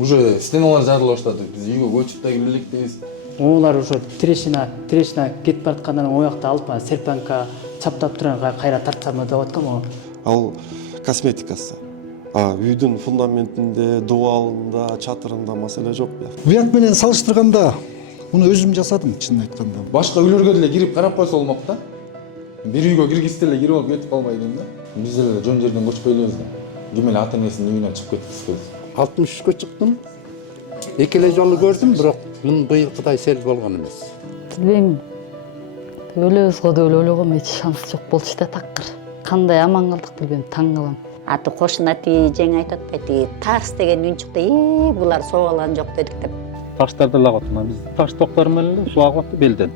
Уже стеналар жарыла баштады. Биз үйгө көчүп да кире элекпиз. Олар уже трещина кетип бараткандан оякта алып серпанка чаптап турганга кайра тартсам деп аткам го. Ал косметикасы. Үйдүн фундаментинде, дубалында, чатырында маселе жок. Буяк менен салыштырганда муну өзүм жасадым чынын айтканда. Башка үйлөргө деле кирип карап койсо болмок да. Бир үйгө киргизсе эле кирип алып кетип калбай дейм да. Биз эле жөн жерден көчпөй элебиз да. Ким эле ата энесинин үйүнөн чыгып кеткиспейбиз. 63-кө чыктым. Экеле жолу көрдүм, бирок мун быйылкыдай сел болгон эмес. Билбейм. Өлөбүз го деп ойлогом, эч шанс жок болчу да такыр. Кандай аман калдык билбейм, таң калам. Аты кошуна тиги жең айтып атпайбы, тарс деген үн чыкты. Булар соогалан жок дедик деп. Таштарды лагатына биз таш токтор менен суу агып атты белден.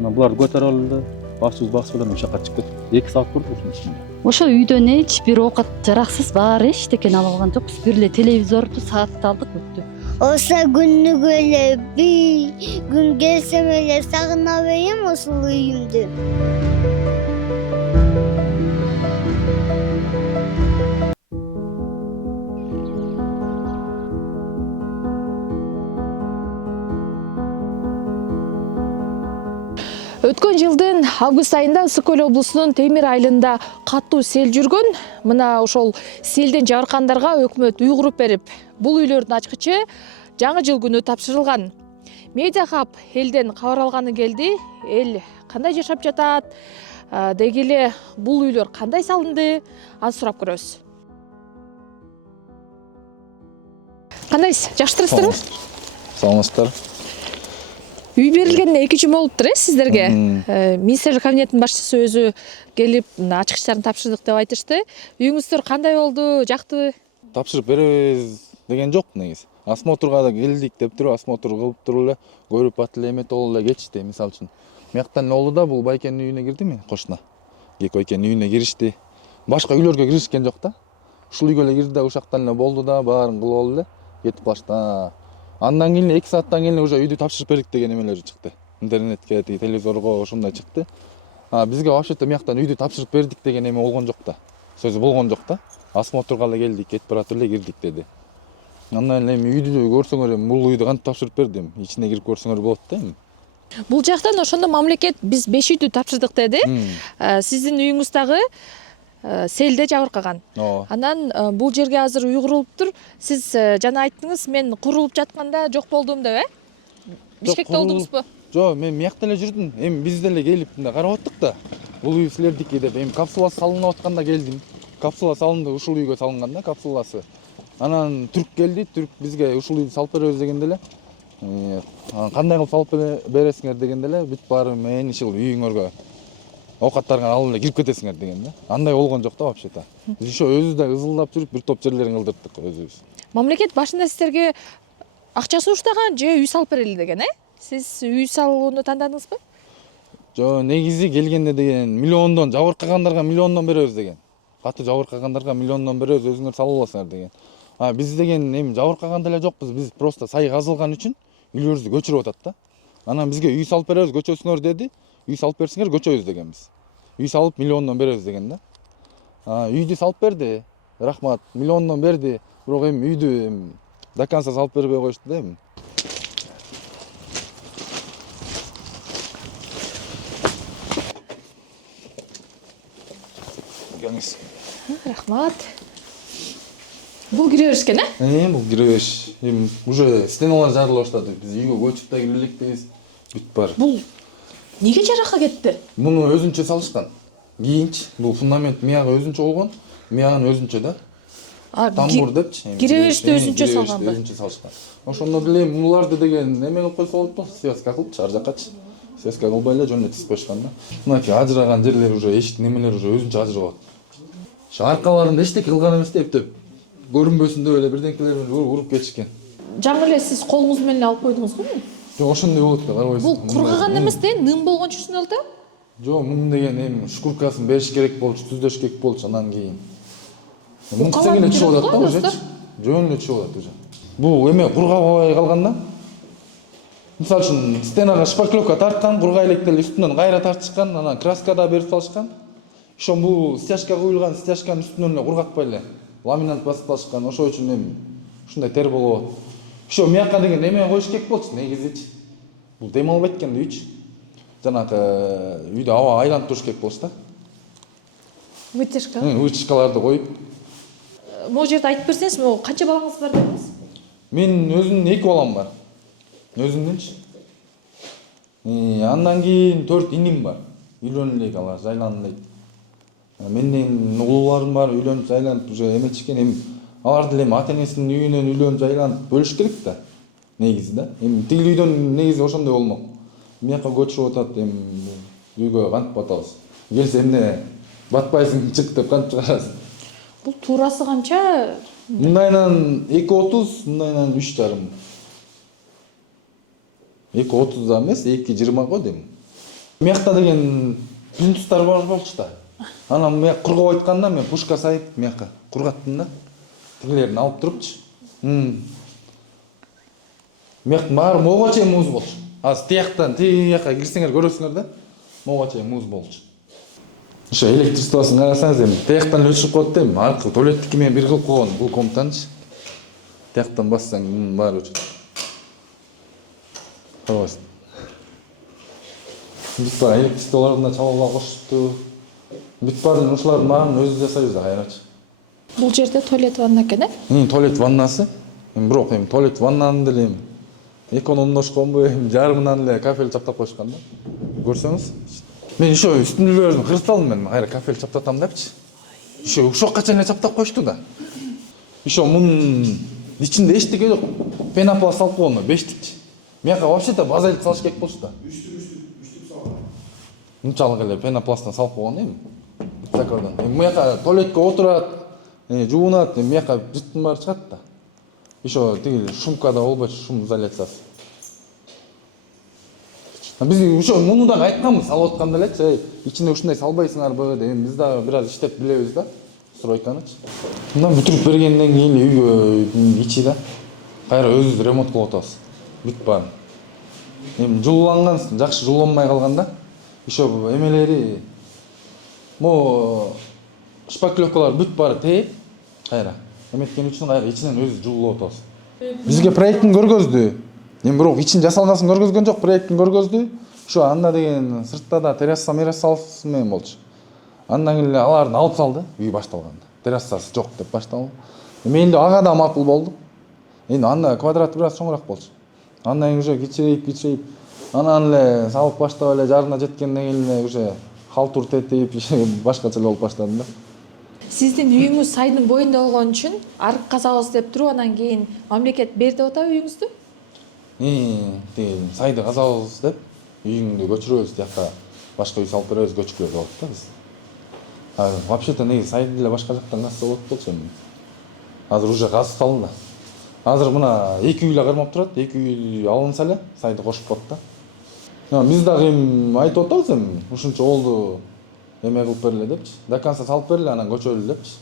Буларды көтөрүп алды. Басып эле ушакка чыгып кеттик. 2 саат турдук ушунун ичинде. Ошо үйдөн эч бир оокат жараксыз баары эчтекен ала алган жокпуз. Бир эле телевизорду саатты алдык, бүттү. Оса күнүгө эле бир күн келсем эле сагына берем ушул үйүмдү. Өткөн жылдын август айында Ысык Көл облусунун Темир айылында катуу сел жүргөн. Мына ошол селден жабыркандарга өкмөт үй куруп берип, бул үйлөрдүн ачкычы жаңы жыл күнү тапшырылган. Медиа хаб элден кабар алганы келди. Эл кандай жашап жатат? Деги эле бул үйлөр кандай салынды? Аз сурап көрөбүз. Кандайсыз? Жакшысыздарбы? Саламатсыздар. Үй берилгенине 2 жыл болуптур, сиздерге. Министрлик кабинетинин башчысы өзү келип, ачкычтарын тапшырдык деп айтышты. Үйүңүздөр кандай болду? Жактыбы? Тапшырып беребиз деген жок негизи. Осмотрга да келдик деп туруп, осмотр кылып туруп эле көрүп ат эле эмет болуп эле кетишти, мисалы үчүн. Мыяктан эле болду да, бул байкенин үйүнө кирдими, кошуна. Байкенин үйүнө киришти. Башка үйлөргө киришкен жок да. Ушул үйгө эле кирди да, ушактан эле болду да, баарын кылып алып эле кетип калышты. Андан кийин 2 сааттан кийин уже үйдү тапшырып бердик деген эмелер чыкты. Интернетке, телевизорго ошондой чыкты. Бизге вообще-то мыяктан үйдү тапшырып бердик деген эме болгон жок да. Сөзү болгон жок да. Осмотрга эле келдик, кетип баратып эле кирдик деди. Андан эми үйдү көрсөңөр, бул үйдү кантип тапшырып бердим? Ичине кирип көрсөңөр болот да эми. Бул жактан ошондо мамлекет биз 5 үйдү тапшырдык деди. Сиздин үйүңүз дагы селде жабыркаган. Анан бул жерге азыр үй курулуптур. Сиз жана айттыңыз, мен курулуп жатканда жок болдум деп, Бишкекте болдуңузбу? Жок, мен мыякта эле жүрдүм. Эми биз деле келип карап аттык да. Бул үй силердики деп, эми капсула салынып атканда келдим. Капсула салынды, ушул үйгө салынган да капсуласы. Анан түрк келди, түрк бизге ушул үйдү салып беребиз дегенде эле, кандай кылып салып бересиңер дегенде эле, бүт баары мен ушул үйүңөргө оокаттарыңа алып эле кирип кетесиңер деген да. Андай болгон жок да вообще-то. Биз ошо өзүбүз да ызылдап жүрүп бир топ жерлерин кылдырдык өзүбүз. Мамлекет башында сиздерге акча сунуштаган же үй салып берели деген, Сиз үй салууну тандадыңызбы? Жок, негизи келгенде деген миллиондон жабыркагандарга миллиондон беребиз деген. Катуу жабыркагандарга миллиондон беребиз, өзүңөр салып аласыңар деген. Биз деген эми жабыркаган деле жокпуз. Биз просто сай казылган үчүн үйлөрүбүздү көчүрүп атат да. Анан бизге үй салып беребиз, көчөсүңөр деди. Үй салып берсиңер көчөбүз дегенбиз. Үй салып миллиондон беребиз деген да. Үйдү салып берди. Рахмат, миллиондон берди. Бирок эми үйдү до конца салып бербей коюшту да эми. Рахмат. Бул кире бериш экен, Бул кире бериш. Эми уже стеналар жарыла баштады. Биз үйгө көчүп да кире элекпиз. Бүт бар. Бул неге жаракка кетти? Муну өзүнчө салышкан. Кийинчи бул фундамент мыягы өзүнчө болгон, мыягын өзүнчө да. Тамбур депчи. Кире беришти өзүнчө салганбы? Өзүнчө салышкан. Ошондо деле буларды деген неме кылып койсо болот, связка кылып ар жаккачы. Связка кылбай эле жөн эле тизип коюшкан да. Мынакей ажыраган жерлер уже эшик немелер уже өзүнчө ажырап атат. Ошо аркаларында эчтеке кылган эмес деп көрүнбөсүн деп эле бирдеңкелер менен уруп кетишкен. Жаңы эле сиз колуңуз менен алып койдуңузбу? Жок, ошондой болот да, карабайсыз. Бул кургаган эмес да, ным болгон чүрсүн алды. Жок, мун деген эми шкуркасын бериш керек болчу, түздөш керек болчу андан кийин. Мун эле чыгып атат да уже. Жөн эле чыгып атат уже. Бул эме кургабай калган да. Мисалы үчүн стенага шпаклевка тарткан, кургай электе эле үстүнөн кайра тартышкан, анан краска да берип салышкан. Ошо бул стяжка коюлган, стяжканын үстүнөн эле кургатпай эле ламинат басып салышкан. Ошол үчүн эми ушундай тер болуп атат. Ошо мияка деген эме коюш керек болчу негизичи. Бул дем албайт экен үйчү. Жанагы үйдө аба айланып туруш керек болчу да. Вытяжка. Вытяжкаларды коюп. Могу жерде айтып берсеңиз, могу канча балаңыз бар дедиңиз? Мен өзүмдүн 2 балам бар. Өзүмдүнчү. Андан кийин 4 иним бар. Үйлөнүп элек алар, жайланып элек. Менден улууларым бар, үйлөнүп жайланып уже эметишкен. Эми аларды эле ата-энесинин үйүнөн үйлөнүп жайланып бөлүш керек да. Негизи да. Эми тигил үйдөн негизи ошондой болмок. Мияка көчүрүп атат, эми үйгө кантип батабыз? Келсе эмне батпайсың чык деп кантип чыгарасың? Бул туурасы канча? Мындайынан 2.30, мындайынан 3.5. 2.30 эмес, 2.20 го дейм. Миякта деген плинтустар бар болчу да. Анан мияк кургап айтканда мен пушка сайып мияка кургаттым да. Тигилерин алып турупчу. Мияктын баары могуга чейин муз болчу. Азыр тияктан тияка кирсеңер көрөсүңөр да. Могуга чейин муз болчу. Ошо электричествосын карасаңыз эми тияктан эле өчүп коет дейм. Аркы туалеттики менен бир кылып койгон бул комнатанчы. Тияктан бассаң мунун баары өчөт. Карабайсың. Бүт бар электричестволорун да чабуулга кошупту. Бүт баарын ушулардын баарын өзү жасайбыз кайрачы. Бул жерде туалет ванна экен, Туалет ваннасы. Бирок туалет ваннаны деле экономдошконбу, жарымынан эле кафель чаптап коюшкан да. Көрсөңүз. Мен ошо үстүндүлөрүн кырсалдым мен, кайра кафель чаптатам депчи. Ошо ушокка чейин чаптап коюшту да. Ошо мунун ичинде эчтеке жок. Пенопласт салып койгон, бештикчи. Мияка вообще-то базальт салыш керек болчу да. Үчтүк салган. Мынчалык эле пенопласттан салып койгон эми. Закадан. Мияка туалетке отурат, жуунат, мияка жыттын баары чыгат да. Ошо тигил шумкада болбойт, шум изоляциясы. Биз ошо муну дагы айтканбыз, салып атканда элечи, ичине ушундай салбайсыңарбы деп. Биз дагы бир аз иштеп билебиз да, стройканычы. Мындан бүтүрүп бергенден кийин үйгө ичи да кайра өзүбүз ремонт кылып атабыз. Бүт баарын. Эми жууланган, жакшы жууланбай калганда, ошо эмелери шпаклевкалар бүт баары тээп, кайра эметкен үчүн кайра ичинен өзү жуулап атабыз. Бизге проектин көргөздү. Эми бирок ичин жасалгасын көргөзгөн жок, проектин көргөздү. Ошо анда деген сыртта да терраса менен болчу. Андан кийин эле аларды алып салды, үй башталганда. Террасасы жок деп башталды. Мейли ага да макул болду. Эми анда квадрат бир аз чоңураак болчу. Андан кийин уже кичирейип, анан эле салып баштап эле жарына жеткенден кийин эле уже халтур тетип башкача эле болуп баштадым да. Сиздин үйүңүз сайдын боюнда болгон үчүн арык казабыз деп туруп, анан кийин мамлекет бер деп атабы үйүңүздү? Сайды казабыз деп үйүңдү көчүрөбүз, тияка башка үй салып беребиз, көчкүлө деп атты биз. Вообще-то негизи сайды деле башка жактан казса болот болчу эми. Азыр уже казып салынды. Азыр мына 2 үй эле кармап турат, 2 үй алынса эле сайды кошуп коет да. Биз дагы эми айтып атабыз эми, ушунча болду эме кылып берле депчи. До конца салып берле, анан көчөлү депчи.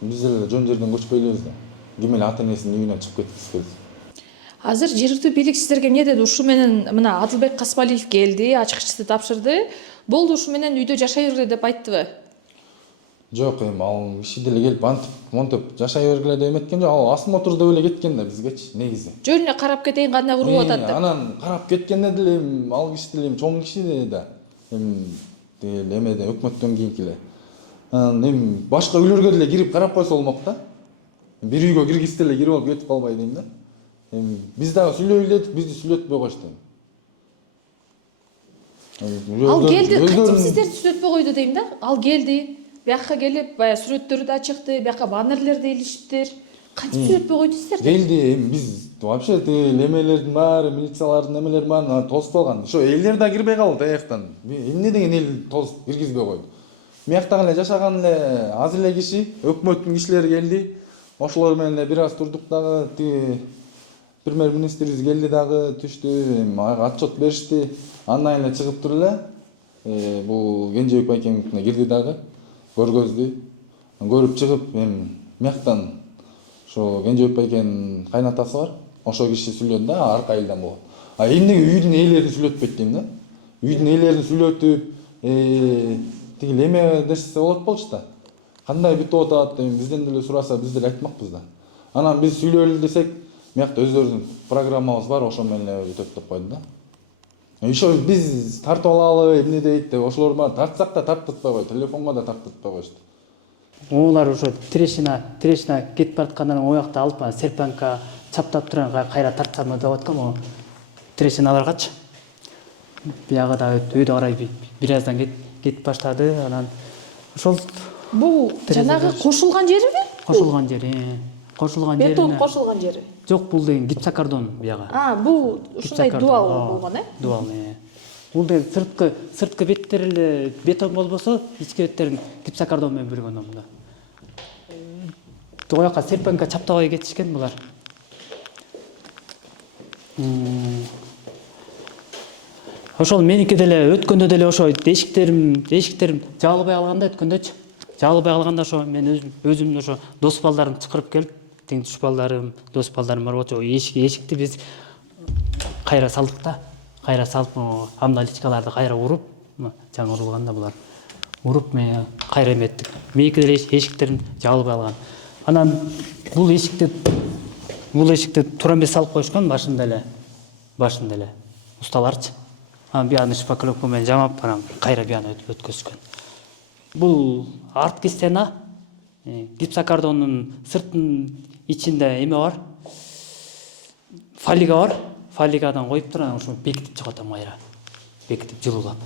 Биз эле жөн жерден көчпөйлүбүз да. Ким эле ата-энесинин үйүнөн чыгып кеткиспейбиз. Азыр жергиликтүү бийлик сиздерге эмне деди? Ушу менен мына Адылбек Касмалиев келди, ачкычты тапшырды. Болду, ушу менен үйдө жашай бергиле деп айттыбы? Жок, эми ал киши деле келип монтип жашай бергиле деп эметкен жок. Ал осмотр деп эле кеткен да бизгечи, негизи. Жөнүнө карап кетейин, кандай уруп атат деп. Анан карап кеткенде деле ал киши деле чоң киши да. Эми эмеден өкмөттөн кийинки эле. Анан эми башка үйлөргө деле кирип карап койсо болмок да. Бир үйгө киргизсе деле кирип алып кетип калбай дейм да. Эми биз дагы сүйлөйлү дедик, бизди сүйлөтпөй коюшту. Ал келди, кантип сиздерди сүйлөтпөй койду дейм да. Ал келди, бияка келип, баягы сүрөттөрү да чыкты, бияка баннерлерди илишиптир. Кантип сүйлөтпөй койду сиздерди? Келди, эми биз вообще эмелердин баары, милициялардын эмелердин баарын тосуп алган. Ошо элдер да кирбей калды таяктан. Эмне деген эл тосуп киргизбей койду. Мияктагы эле жашаган эле аз эле киши, өкмөттүн кишилери келди. Ошолор менен эле бир аз турдук дагы, премьер-министрибиз келди дагы, түштү, отчет беришти. Андан эле чыгып туруп эле бул Кенжебек байкеңдикине кирди дагы, көргөздү. Көрүп чыгып, эми мияктан ошо Кенжебек байкенин кайнатасы бар. Ошо киши сүйлөдү да, арка айылдан болот. Эмнеге үйдүн ээлерин сүйлөтпөйт дейм да. Үйдүн ээлерин сүйлөтүп, тигил эме десе болот болчу да. Кандай бүтүп атат, бизден деле сураса, биз деле айтмакпыз да. Анан биз сүйлөөлү десек, биякта өздөрүнүн программабыз бар, ошо менен эле өтөт деп койду да. Ошо биз тартып алалы, эмне дейт деп, ошолор баары тартсак да тартытпай койду, телефонго да тартытпай коюшту. Олар ошо трешина кетип бараткандан оякта алып серпанка чаптап турган кайра тартсам деп аткан могу трешиналаргачы. Биягы да өйдө карай бир аздан кетип баштады. Анан ошол Бул жанагы кошулган жериби? кошулган жери. Кошулган жери. Бетон кошулган жери. Жок, бул деген гипсокартон биягы. Бул ушундай дуал болгон, Дуал. Бул деген сырткы беттери эле бетон болбосо, ички беттерин гипсокартон менен бүргөн мында. Ояка серпанка чаптабай кетишкен булар. Ошол меники деле өткөндө деле ошо эшиктерим жабылбай калганда өткөндөчү. Жабылбай калганда ошо мен өзүмдүн ошо дос балдарымды чакырып келип, тең туш балдарым, дос балдарым бар болчу, эшикти биз кайра салдык да. Кайра салып, амналичкаларды кайра уруп, жаңы урулганда булар. Уруп кайра эметтик. Меники деле эшиктерин жабылбай калган. Анан бул эшикти туура эмес салып коюшкан башында эле. Усталарчы. Анан бияны шпаклевка менен жамап, анан кайра бияны өткөзүшкөн. Бул арткы стена, гипсокартондун сыртын ичинде эме бар. Фалига бар. Фалигадан коюп туруп, анан ошо бекитип чыгат кайра. Бекитип жылуулап.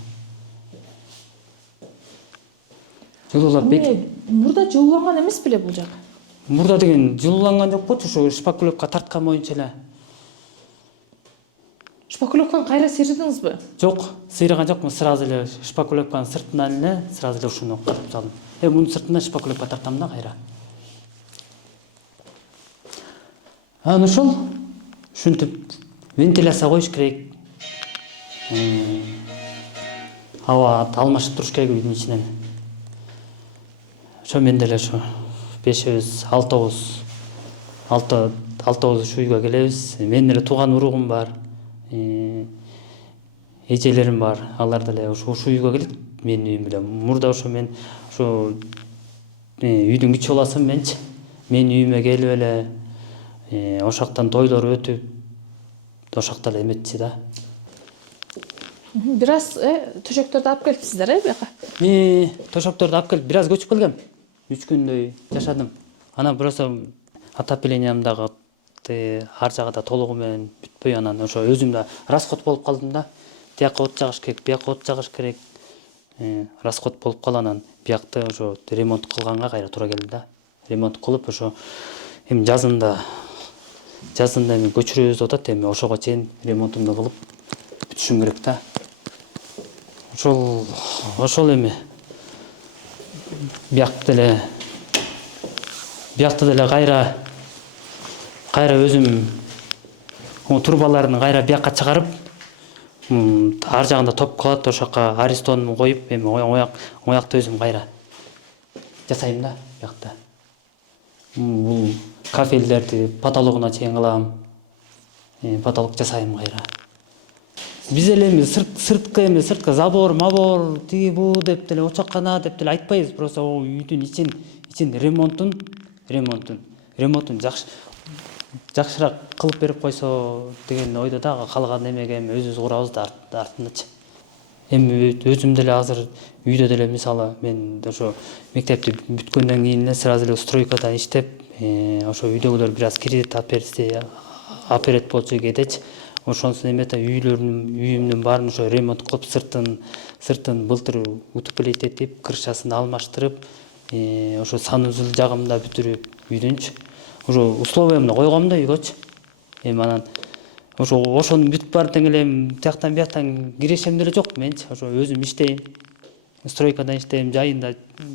Мурда жылууланган эмес беле бул жак? Мурда деген жылууланган жок болчу, ошо шпаклевка тарткан боюнча эле. Шпаклевканы кайра сыйрдыңызбы? Жок, сыйраган жокмун, сразу эле шпаклевканын сыртынан эле сразу эле ушуну катып салдым. Мунун сыртынан шпаклевка тартам да кайра. Анан ошол ушинтип вентиляция коюш керек. Аба алмашып туруш керек үйдүн ичинен. Ошо мен деле ошо 5-6 ушу үйгө келебиз. Менин эле тууган уругум бар. Эжелерим бар. Алар деле ушу үйгө келет. Менин үйүм эле. Мурда ошо мен ошо үйдүн кичи баласымын менчи. Менин үйүмө келип эле ошактан тойлор өтүп, ошакта эле эметчи да. Бир аз төшөктөрдү алып келипсиздер, бияка? Төшөктөрдү алып келип, бир аз көчүп келгем. 3 күндөй жашадым. Анан просто отоплениям дагы ар жагы толугу менен бүтпөй, анан ошо өзүм да расход болуп калдым да. Тияка от жагыш керек, бияка от жагыш керек. Расход болуп калып, анан биякты ошо ремонт кылганга кайра туура келди да. Ремонт кылып, ошо эми жазында эми көчүрөбүз деп атат, эми ошого чейин ремонтумду кылып бүтүшүм керек да. Ошол эми биякты деле кайра өзүм турбаларын кайра бияка чыгарып, ар жагында топ калат, ошакка аристон коюп, эми оякты өзүм кайра жасайм да биякта. Бул кафелдерди потологуна чейин кылам. Потолок жасайм кайра. Биз эле эми сырткы забор, тиги бу деп деле, очаккана деп деле айтпайбыз. Просто үйдүн ичин ремонтун жакшыраак кылып берип койсо деген ойдо дагы калган эмеге эми өзүбүз курабыз да артындачы. Эми өзүм деле азыр үйдө деле мисалы мен ошо мектепти бүткөндөн кийин эле сразу эле стройкада иштеп, ошо үйдөгүлөр бир аз кредит оперет болчу кедечи. Ошонусун эмете үйүмдүн баарын ошо ремонт кылып, сыртын былтыр утеплить крышасын алмаштырып, ошо санузел жагымда бүтүрүп үйдүнчү. Ошо условиямды койгом да үйгөчү. Эми анан ошону бүтүп бардык эле тияктан бияктан кирешем деле жок менчи. Ошо өзүм иштейм. Стройкада иштейм, жайында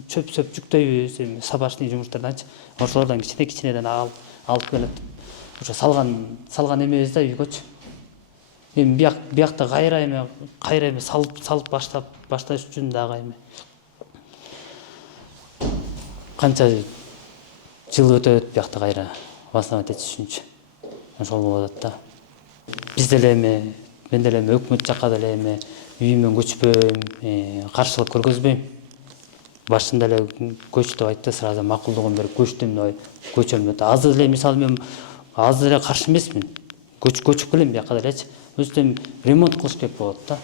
чөп жүктөйбүз, эми сабашный жумуштарданчы. Ошолордон кичинеден алып келет. Ошо салган эмебиз да үйгөчү. Эми биякта кайра эми салып башташ үчүн дагы эми канча жыл өтөт биякта кайра восстановить этиш үчүнчү. Ошол болуп атат да. Биз деле мен деле өкмөт жакка деле үйүмөн көчпөйм, каршылык көргөзбөйм. башында эле көч деп айтты, сразу макулдугун берип көчтүм деп көчөм деп. Азыр эле мисалы мен азыр эле каршы эмесмин. Көчүп келем бияка делечи. Өзүм ремонт кылыш керек болот да.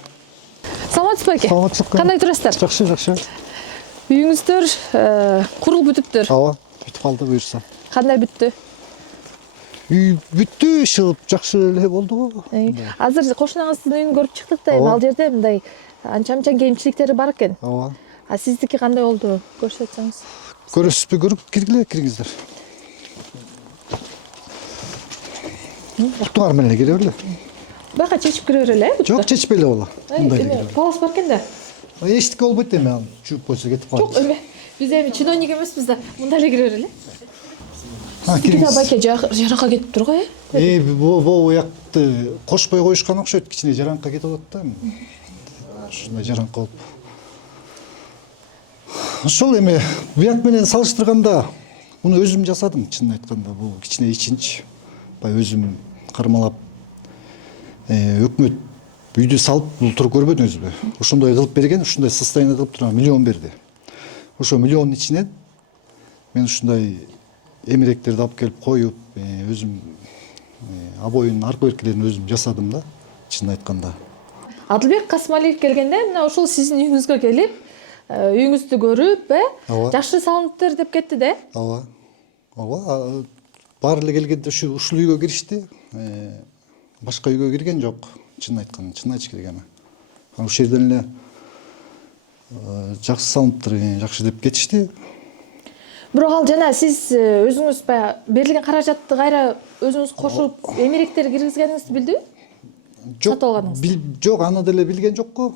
саламатсызбы байке? Саламатчылык. Кандай турасыздар? Жакшы, жакшы. Үйүңүздөр курулуп бүтүптүр. Ооба, бүтүп калды буюрса. Кандай бүттү? Үй бүттү, чыгып жакшы эле болду. Азыр кошунаңыздын үйүн көрүп чыктык да, эми Ооба. ал жерде мындай анча-мынча кемчиликтери бар экен. Ооба. А сиздики кандай болду? Көрсөтсөңүз. Көрөсүзбү, көрүп киргиле. Уктуңар менен кире берле. Байка чечип кире берели, Жок, чечпей эле боло. Мындай Эме кире. палас бар экен да. Эчтеке болбойт эми, ал чууп койсо кетип Жок, калат. эме биз эми чиновник эмеспиз да, мындай эле кире берели. Сиздики да Кириңиз. байке жаракка кетип тур го, Бу уякты кошпой коюшкан окшойт, кичине жараңка кетип атат да. Ушундай жараңка болуп. Ошол эми буяк менен салыштырганда муну өзүм жасадым, чынын айтканда. Бул кичине ичинч. Бай өзүм кармалап өкмөт үйдү салып бул тур көрбөдүңүзбү? Ошондой кылып берген, ушундай состояние кылып турган миллион берди. Ошо миллиондун ичинен мен ушундай эмеректерди алып келип коюп, өзүм обоюнун арка беркелерин өзүм жасадым да, чынын айтканда. Адылбек Касымалиев келгенде мына ошол сиздин үйүңүзгө келип, үйүңүздү көрүп, Ооба. жакшы салыныптыр деп кетти да. Ооба. Ооба. Баары эле келгенде ушул үйгө киришти. Башка үйгө кирген жок. Чын айтканда, чын айтыш керек эми. Ошол жерден эле жакшы салыныптыр, жакшы деп кетишти. Бирок ал жана сиз өзүңүз баягы берилген каражатты кайра өзүңүз кошуп, эмеректер киргизгениңизди билдиби? Сатып алганыңызды. Жок, аны деле билген жок го.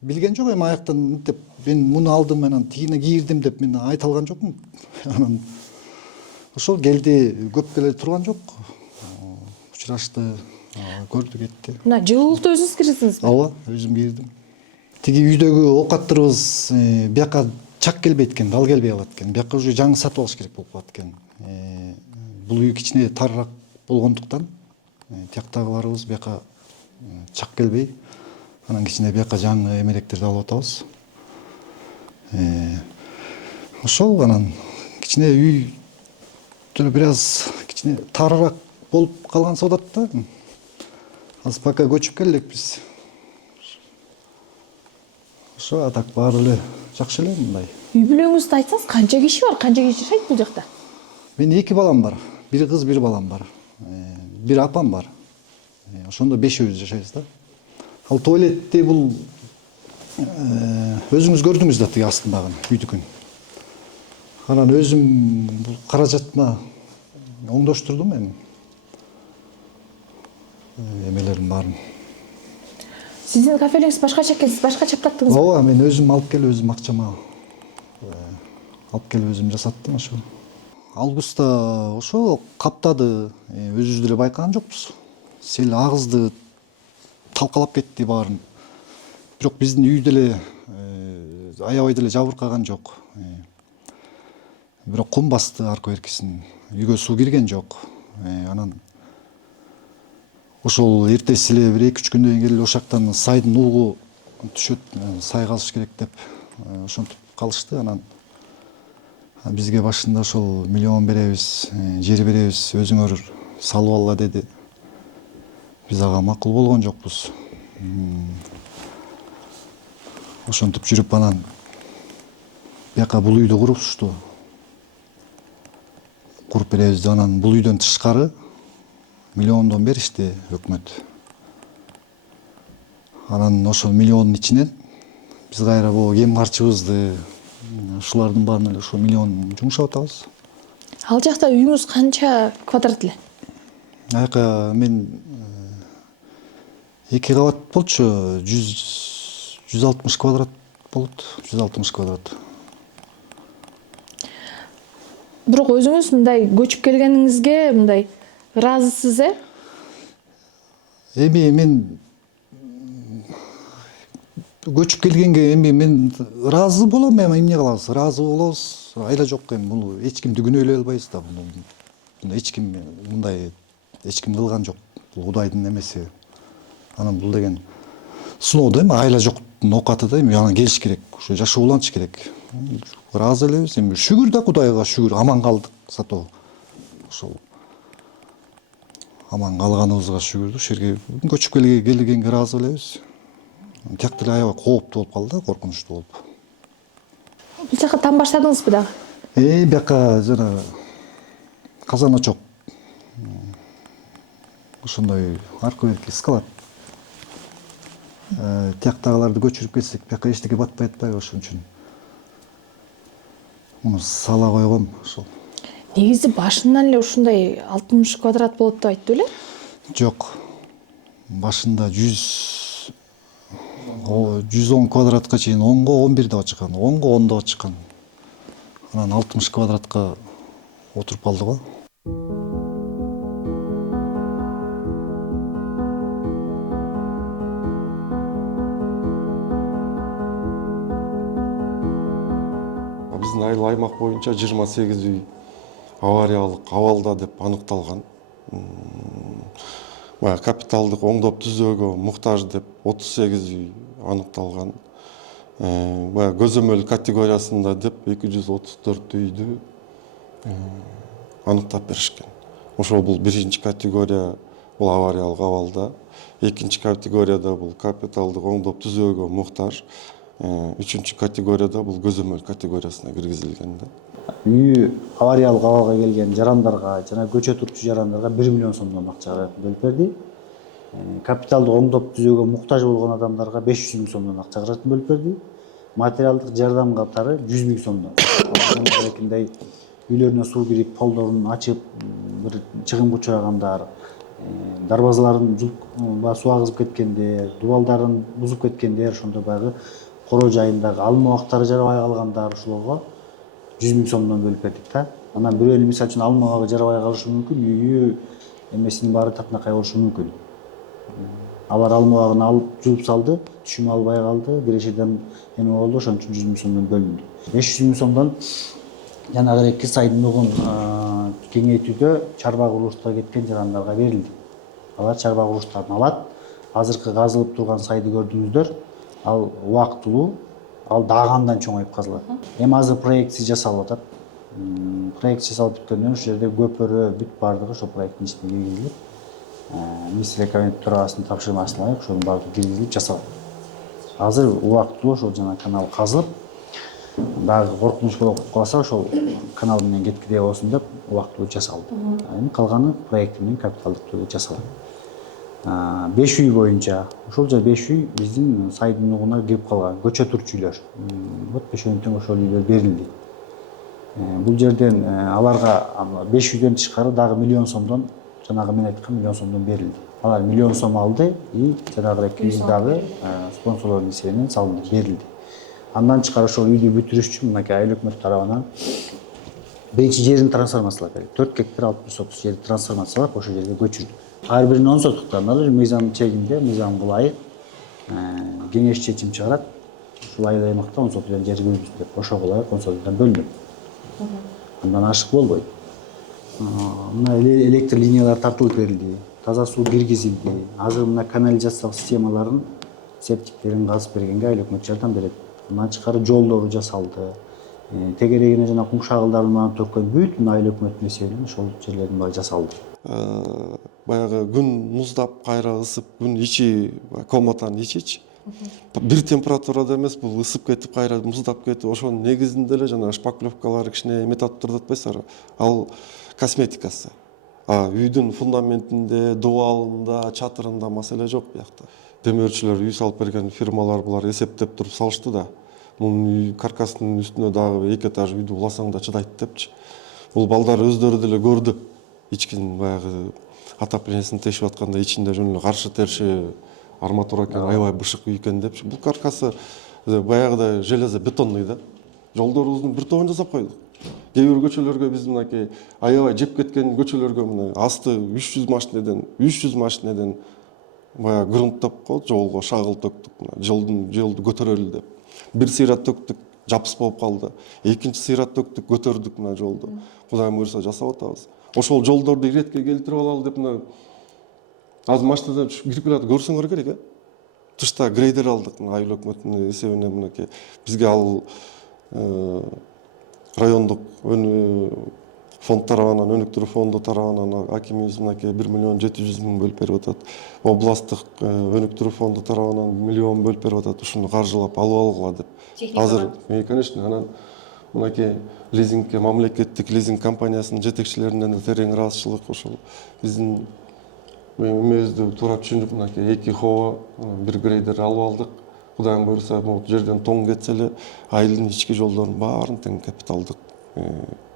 Билген жок эми аяктан деп мен муну алдым, анан тигине кийирдим деп мен айта алган жокмун. Анан ошол келди, көп келе турган жок. Учурашты, көрдү кетти. Мына жылуулукту өзүңүз киргиздиңизби? Ооба, өзүм кирдим. Тиги үйдөгү окаттырыбыз бияка чак келбейт экен, дал келбей калат экен. Бияка уже жаңы сатып алыш керек болуп калат экен. Бул үй кичине тарыраак болгондуктан тияктагыларыбыз бияка чак келбей, анан кичине бияка жаңы эмеректерди алып атабыз. Ошол анан кичине үй бир аз кичине тарыраак болуп калган соодат да. Азыр пока көчүп келелекпиз. Ошо а так баары эле жакшы эле мындай. Үй бүлөңүздү айтсаңыз, канча киши бар? Канча киши жашайт бул жакта? Мен 2 балам бар. Бир кыз, бир балам бар. Бир апам бар. Ошондо 5 жашайбыз да. Ал туалетти бул өзүңүз көрдүңүз да тиги астындагы үйдүкүн. Анан өзүм бул каражатыма оңдоштурдум эми. Эмелердин баарын. Сиздин кафелиңиз башкача экен, сиз башкача таптыңыз. Ооба, мен өзүм алып келип, өзүм акчама алып келип өзүм жасаттым ошо. Августта ошо каптады, өзүбүз деле байкаган жокпуз. Сел агызды талкалап кетти баарын. Бирок биздин үй деле аябай деле жабыркаган жок. Бирок кум басты арка беркисин. Үйгө суу кирген жок. Анан ошол эртеси эле бир 2-3 күндөн кийин келип ошактан сайдын угу түшөт, сай казыш керек деп ошентип калышты. Анан бизге башында ошол миллион беребиз, жер беребиз, өзүңөр салып алла деди. Биз ага макул болгон жокпуз. Ошентип жүрүп анан бияка бул үйдү курупушту. Куруп беребиз деп анан бул үйдөн тышкары миллиондон беришти өкмөт. Анан ошол миллиондун ичинен биз кайра бул кем карчыбызды ушулардын баарын эле ошол миллион жумшап атабыз. Ал жакта үйүңүз канча квадрат эле? Аяка мен 2 кабат болчу, 160 квадрат болот, 160 квадрат. Бирок өзүңүз мындай көчүп келгениңизге мындай ыраазысыз, Эми мен көчүп келгенге эми мен ыраазы болом, эми эмне кылабыз? Ыраазы болобуз, айла жок эми бул эч кимди күнөөлөй албайбыз да. Бул эч ким мындай эч ким кылган жок. Бул Кудайдын эмеси. Анан бул деген сыноодо эми айла жоктун оокаты да эми анан келиш керек, ошо жашоо уланыш керек. Ыраазы элебиз, эми шүгүр да, Кудайга шүгүр, аман калдык сатоо. Ошол аман калганыбызга шүгүр. Ушул жерге көчүп келгенге ыраазы элебиз. Тияк деле аябай кооптуу болуп калды да, коркунучтуу болуп. Бул жака там баштадыңызбы дагы? Бияка жана казан очок, ошондой аркы-берки скалат. Тияктагыларды көчүрүп кетсек, бияка эчтеке батпай атпайбы, ошон үчүн муну сала койгом. Ошол Негизи башынан эле ушундай 60 квадрат болот деп айтты беле? жок, башында 110 квадратка чейин 10го 11 деп ачыккан, 10го 10 деп ачыккан. Анан 60 квадратка отуруп калды го. Биздин айыл аймак боюнча 28 үй авариялык абалда деп аныкталган. Капиталдык оңдоп түзөөгө муктаж деп 38 үй аныкталган. Көзөмөл категориясында деп 234 үйдү аныктап беришкен. Ошол бул биринчи категория, бул авариялык абалда. Экинчи категорияда бул капиталдык оңдоп түзөөгө муктаж. Үчүнчү категорияда бул көзөмөл категориясына киргизилген да. Үйү авариялык абалга келген жарандарга жана көчө турчу жарандарга 1 миллион сомдон акча бөлүп берди. Капиталдык оңдоп түзөөгө муктаж болгон адамдарга 500 000 сомдон акча каражатын бөлүп берди. Материалдык жардам катары 100 000 сомдон. Ошондой үйлөрүнө суу кирип, полдорун ачып, бир чыгымга учурагандар, дарбазаларын суу агызып кеткендер, дубалдарын бузуп кеткендер, ошондой баягы короо жайындагы алма абактары жарабай калгандар, ошолорго 100 000 сомдон бөлүп бердик да. Анан бирөөнү мисалы үчүн алма абагы жарабай калышы мүмкүн, үйү эмесинин баары татынакай болушу мүмкүн. Алар алма абагын алып жууп салды, түшүм албай калды, кирешеден эме болду, ошон үчүн 100 000 сомдон бөлүндү. 500 000 сомдон жанагы эки сайдын угун кеңейтүүдө чарба курулушта кеткен жарандарга берилди. Алар чарба курулуштарын алат. Азыркы казылып турган сайды көрдүңүздөр, ал убактылуу, ал дагы андан чоңоюп казылат. Эми азыр проектси жасалып атат. Проект жасалып бүткөндөн ошол жерде көпөрө бүт бардыгы ошол проекттин ичине киргизилип, министрлик кабинети төрагасынын тапшырмасына ылайык ошонун баардыгы киргизилип жасалат. Азыр убактылуу ошол жана канал казылып, дагы коркунуч болуп калса ошол канал менен кеткидей болсун деп убактылуу жасалды. Эми калганы проект менен капиталдык түрдө жасалат. 5 үй боюнча, ошол жер 5 үй биздин сайдын угуна кирип калган көчө турчу үйлөр. Вот бешөөнтүң ошол үйлөр берилди. Бул жерден аларга 5 үйдөн тышкары дагы 1 миллион сомдон, жанагы мен айткан 1 миллион сомдон берилди. Алар 1 миллион сом алды и жанагы биз дагы спонсорлордун эсебинен салынды, берилди. Андан тышкары ошол үйдү бүтүрүш үчүн мынакей айыл өкмөт тарабынан биринчи жерин трансформациялап берди. 4 гектар 60 соток жерди трансформациялап ошол жерге көчүрдү. Ар биринин 10 сотуктан алып мыйзам чегинде, мыйзамга ылайык кеңеш чечим чыгарат. Ушул айыл аймакта 10 соток жер бөлүнсүн деп ошого ылайык 10 сотуктан бөлүнөт. Андан ашык болбойт. Мына электр линиялары тартылып берилди, таза суу киргизилди. Азыр мына канализациялык системаларын, септиктерин казып бергенге айыл өкмөт жардам берет. Андан тышкары жолдору жасалды. Тегерегине жана кум шагылдарын менен төккөн бүт айыл өкмөттүн эсебинен ошол жерлердин баары жасалды. Баягы күн муздап, кайра ысып, күн ичи комнатанын ичичи. Бир температурада эмес, бул ысып кетип, кайра муздап кетип, ошонун негизинде эле жана шпаклевкалары кичине металлып турат атпайсызбы? Ал косметикасы. Үйдүн фундаментинде, дубалында, чатырында маселе жок биякта. Демөөрчүлөр үй салып берген фирмалар булар эсептеп туруп салышты да. Мунун каркасынын үстүнө дагы 2 этаж үйдү уласаң да чыдайт депчи. Бул балдар өздөрү деле көрдү. Ичкин баягы отоплениесин тешип атканда ичинде жөн эле каршы терши арматура экен, аябай бышык үй экен депчи. Бул каркасы баягыдай железо бетонный да. Жолдорубуздун бир тобун жасап койдук. Кээ бир көчөлөргө биз мынакей аябай жеп кеткен көчөлөргө мына асты 300 машинеден баягы грунттап коюп жолго шагыл төктүк. Жолду көтөрөлү деп. Бир сыйрат төктүк, жапыс болуп калды. Экинчи сыйрат төктүк, көтөрдүк мына жолду. Кудай буйрса жасап атабыз. Ошол жолдорду иретке келтирип алалы деп мына азыр машинадан кирип келет көрсөңөр керек, тышта грейдер алдык айыл өкмөтүнүн эсебинен. Мынакей бизге ал райондук фонд тарабынан, өнүктүрүү фонду тарабынан акимибиз мынакей 1,7 миллион бөлүп берип атат. Областтык өнүктүрүү фонду тарабынан 1 миллион бөлүп берип атат. Ушуну каржылап алып алгыла деп. Азыр, конечно, анан мынакей лизингке, мамлекеттик лизинг компаниясынын жетекчилеринен да терең ыраазычылык. Ошол биздин эмебизди туура түшүнүп, мынакей 2 хоо, 1 грейдер алып алдык. Кудайым буйруса, бул жерден тоң кетсе эле айылдын ички жолдорунун баарын тең капиталдык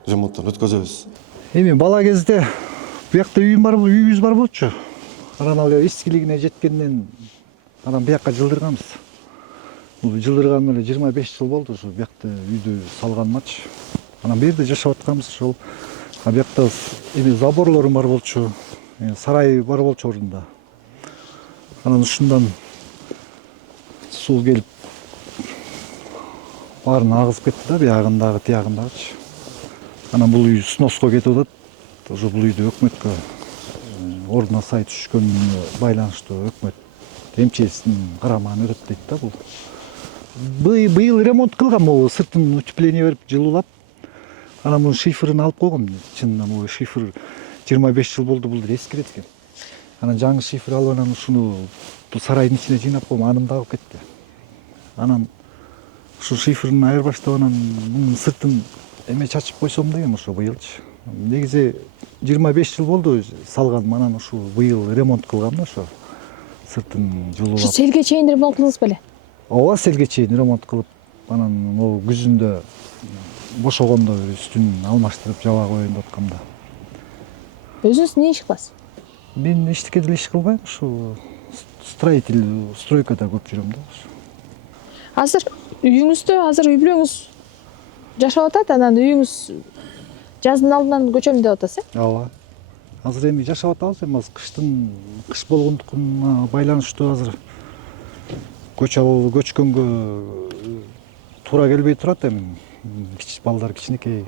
ремонттон өткөзөбүз. Эми бала кезде буякта үйүбүз бар болчу. Анан ал эскилигине жеткенден анан буякка жылдырганбыз. Бул жылдырган эле 25 жыл болду ушу буякта үйдү салганмачы. Анан бу жерде жашап атканбыз ошол. Буякта эми заборлору бар болчу, сарай бар болчу ордунда. Анан ушундан суу келип баарын агызып кетти да, биягындагы, тиягындагычы. Анан бул үй сноска кетип атат. Ошо бул үйдү өкмөткө ордуна сай түшкөнүнө байланыштуу өкмөт МЧСтин карамагын өтөт дейт да бул. Быйыл ремонт кылгам, бул сыртын утепление берип жылуулап. Анан бунун шифрын алып койгом. Чынында бул шифр 25 жыл болду, бул эскирет экен. Анан жаңы шифр алып анан ушуну бул сарайдын ичине жыйнап койгом, анымды алып кетти. Анан ушу шифрын айырбаштап анан мунун сыртын эме чачып койсом дегем ошо быйылчы. Негизи 25 жыл болду салган, анан ушу быйыл ремонт кылгам да ошо сыртын жылуулап. Ушу селге чейин ремонт кылдыңыз беле? Ооба, селге чейин ремонт кылып, анан могу күзүндө бошогондо үстүн алмаштырып жаба коеюн деп аткамда. Өзүңүз эмне иш кыласыз? Мен эчтеке деле иш кылбайм, ушу стройкада көп жүрөм да. Азыр үйүңүздө, азыр үй бүлөңүз жашап атат, анан үйүңүз жаздын алдынан көчөм деп атасыз, э? Ооба. Азыр эми жашап атабыз, эми кыш болгондугуна байланыштуу азыр көчкөнгө туура келбей турат эми. Балдар кичинекей.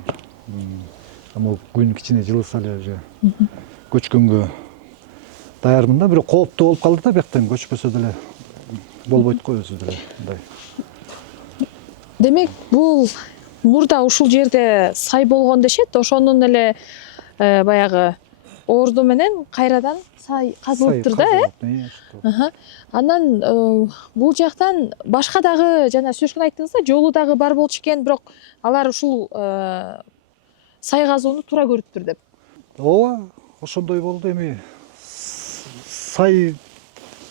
Ама күн кичине жылыса эле уже көчкөнгө даярмын да. Бирок кооптуу болуп калды да, бияктан көчпөсө деле болбойт го өзү деле. Демек, бул мурда ушул жерде сай болгон дешет, ошонун эле баягы орду менен кайрадан сай казылыптыр да, э? Анан бул жактан башка дагы, жана сөзгөн айттыңыз да, жолу дагы бар болчу экен, бирок алар ушул сай казууну туура көрүптүр деп. Ооба, ошондой болду. Эми сай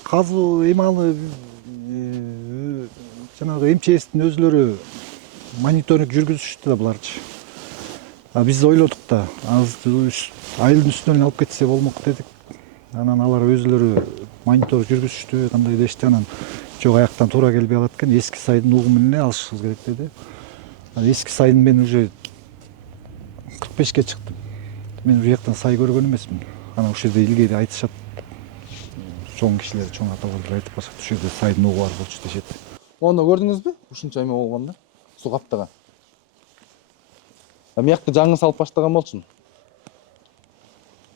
казуу эмалы жанагы МЧСтин өзлөрү мониторинг жүргүзүштү да буларчы. Биз ойлодук да, айылдын үстүнөн алып кетсе болмок дедик. Анан алар өзлөрү монитор жүргүзүштү, кандай дешти. Анан жок, аяктан туура келбей калат экен, эски сайдын угумун эле алышыбыз керек деди. Эски сайдын мен уже 45-ке чыктым. Мен бу жактан сай көргөн эмесмин. Анан ушул жерде илгери айтышат. Чоң кишилер, чоң аталар айтып барышат, ушул жерде сайдын угу бар болчу дешет. Оны көрдүңүзбү? Ушунча эме болгондо, суу каптаган. Биякты жаңы салып баштаган болчун.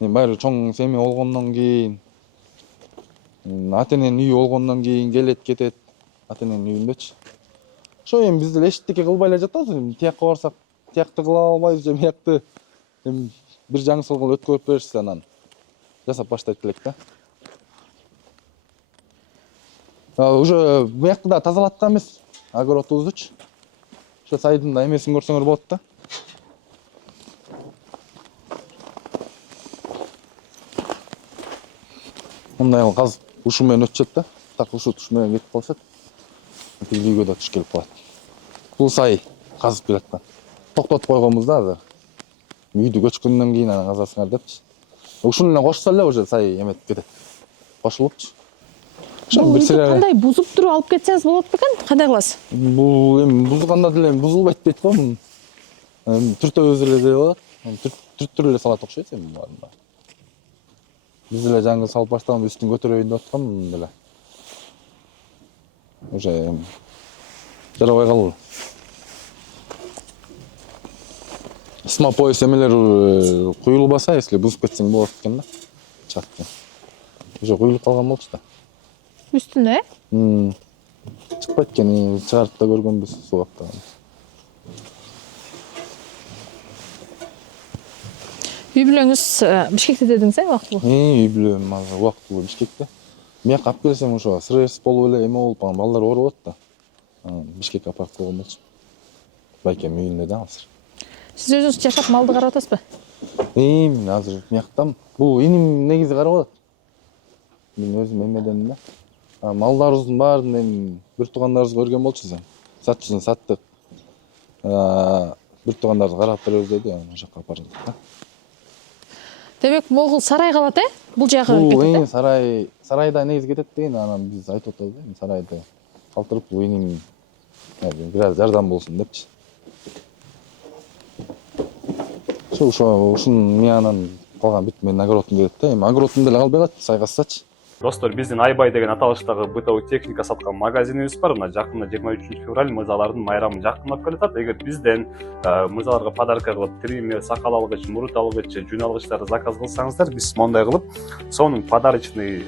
Байыры чоң семья болгондон кийин, ата-эненин үйү болгондон кийин келет кетет, ата-эненин үйүндөчү. Ошо эми биз деле эчтеке кылбай эле жатабыз. Тиякка барсак, тиякты кыла албайбыз, же биякты бир жаңы салгалы өткөрүп беришсе, анан жасап баштайт элек да. Уже биякты да тазалаткан эмес, огородубуздучу. Ошо сайдын да эмесин көрсөңөр болот да. Мындай казып ушу менен өтүшөт да. Так ушу туш менен кетип калышат. Тиги үйгө да туш келип калат. Бул сай казып жаткан. Токтотуп койгонбуз да азыр. Үйдү көчкөндөн кийин анан казасыңар депчи. Ушуну эле кошсо эле уже сай эметип кетет. Кошулупчу. Бул үйдү кандай бузуп туруп алып кетсеңиз болот бекен? Кандай кыласыз? Бул эми бузганда деле бузулбайт дейт го. Түртөбүз эле деп алат. Түрттүрүп эле салат окшойт эми буларда. Биз деле жаңы салып баштаган, үстүн көтөрөйүн деп аткам деле. Уже жарабай калды. Смопояс эмелер куюлбаса, если бузуп кетсең болот экен да. Чатты. Уже куюлуп калган болчу да. үстүнө, Чыкпайт экен, чыгарып да көргөнбүз суу каптаган. үй бүлөңүз Бишкекте дедиңиз, убактылуу? Үй бүлөм азыр убактылуу Бишкекте. Мияка алып келсем ошо стресс болуп эле эме болуп калган, балдар ооруп атат да. Бишкекке апарып койгон болчу. Байкем үйүндө да азыр. Сиз өзүңүз жашап малды карап атасызбы? Мен азыр мияктам. Бул иним негизи карап атат. Мен өзүм эмеден да. Малдарыбыздын баарын эми бир туугандарыбызга өргөн болчубуз. Сатчысын саттык. Бир туугандарыбыз карап беребиз деди, ошол жака апардык да. Демек, могул сарай калат, Бул жагы Бул кетет, сарайда негизи кетет деген, анан биз айтып атабыз да, сарайды калтырып бул иним бир аз жардам болсун депчи. Ушунун миянан калган бүт менин огородум кетет да. Эми огородум деле калбай калат, сайгасачы. Достор, биздин Айбай деген аталыштагы бытовый техника саткан магазинибиз бар. Мына жакында 23 февраль мырзалардын майрамы жакындап келатат. Эгер бизден мырзаларга подарка кылып триммер, сакал алгыч, мурут алгыч, жүн алгычтарды заказ кылсаңыздар, биз мондай кылып сонун подарочный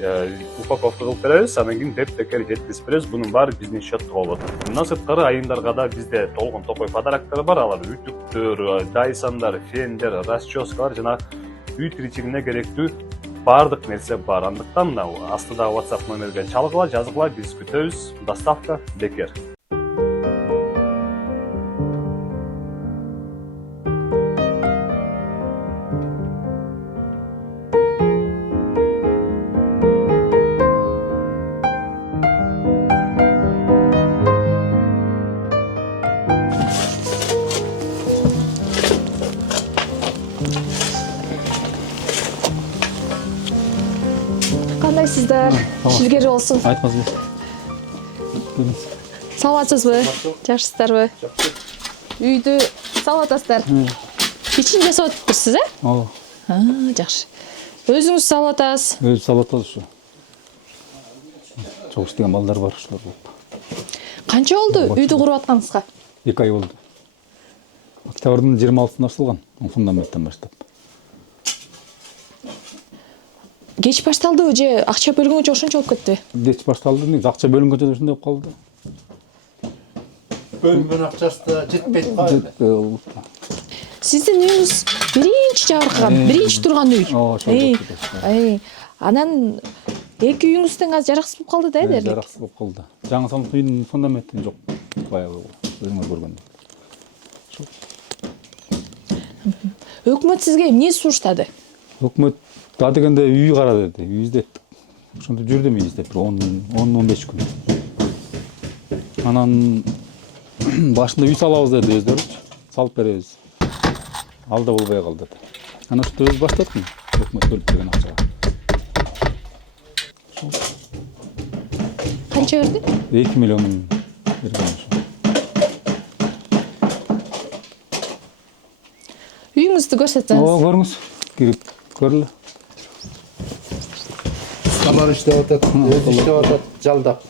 упаковка кылып беребиз. Анан кийин беп-бекер жеткизип беребиз. Бунун баары биздин счетко болот. Мындан сырткары айымдарга да бизде толгон топой подароктор бар. Алар үтүктөр, дайсондар, фендер, расческалар жана үй тиричилигине керектүү бардык нерсе бар. Андыктан мына астыдагы WhatsApp номерге чалгыла, жазгыла, биз күтөбүз. Доставка бекер. Кандайсыздар? Илгери болсун. Айтмазбы. Саламатсызбы? Жакшысыздарбы? Үйдү салып атасыздар. Кичин жасап атыптырсыз, Ооба. Жакшы. Өзүңүз салып атасыз. Өзү салып атабыз ушу. Чогуш деген балдар бар ушулар болуп. Канча болду үйдү куруп атканыңызга? 2 ай болду. Октябрдын 26-сында ачылган, фундаменттен баштап. Кеч башталдыбы же акча бөлгөнгөчө ошончо болуп кетти? Кеч башталды, акча бөлүнгөчө ушундай болуп калды. Бөлүнгөн акчасы да жетпейт калды. Сиздин үйүңүз биринчи жабыркаган, биринчи турган үй. Ошол. Анан эки үйүңүз тең азыр жараксыз болуп калды да, дерлик. Жараксыз болуп калды. Жаңы салып үйдүн фундаменти жок. Баягы өзүңөр көргөндөй. Өкмөт сизге эмне сунуштады? Өкмөт да дегенде үй кара деди, үй издеттик. Ошондо жүрдүм үй издеп, 10-15 күн. Анан башында үй салабыз деди өздөрү, салып беребиз. Ал да болбой калды. Анан ошто өз баштадым, өкмөт бөлүп берген акчага. Канча берди? 2 миллион берген ошо. Үйүңүздү көрсөтсөңүз. Көрүңүз, кирип көрөлү. Камар иштеп атат, өзү иштеп атат, жалдап.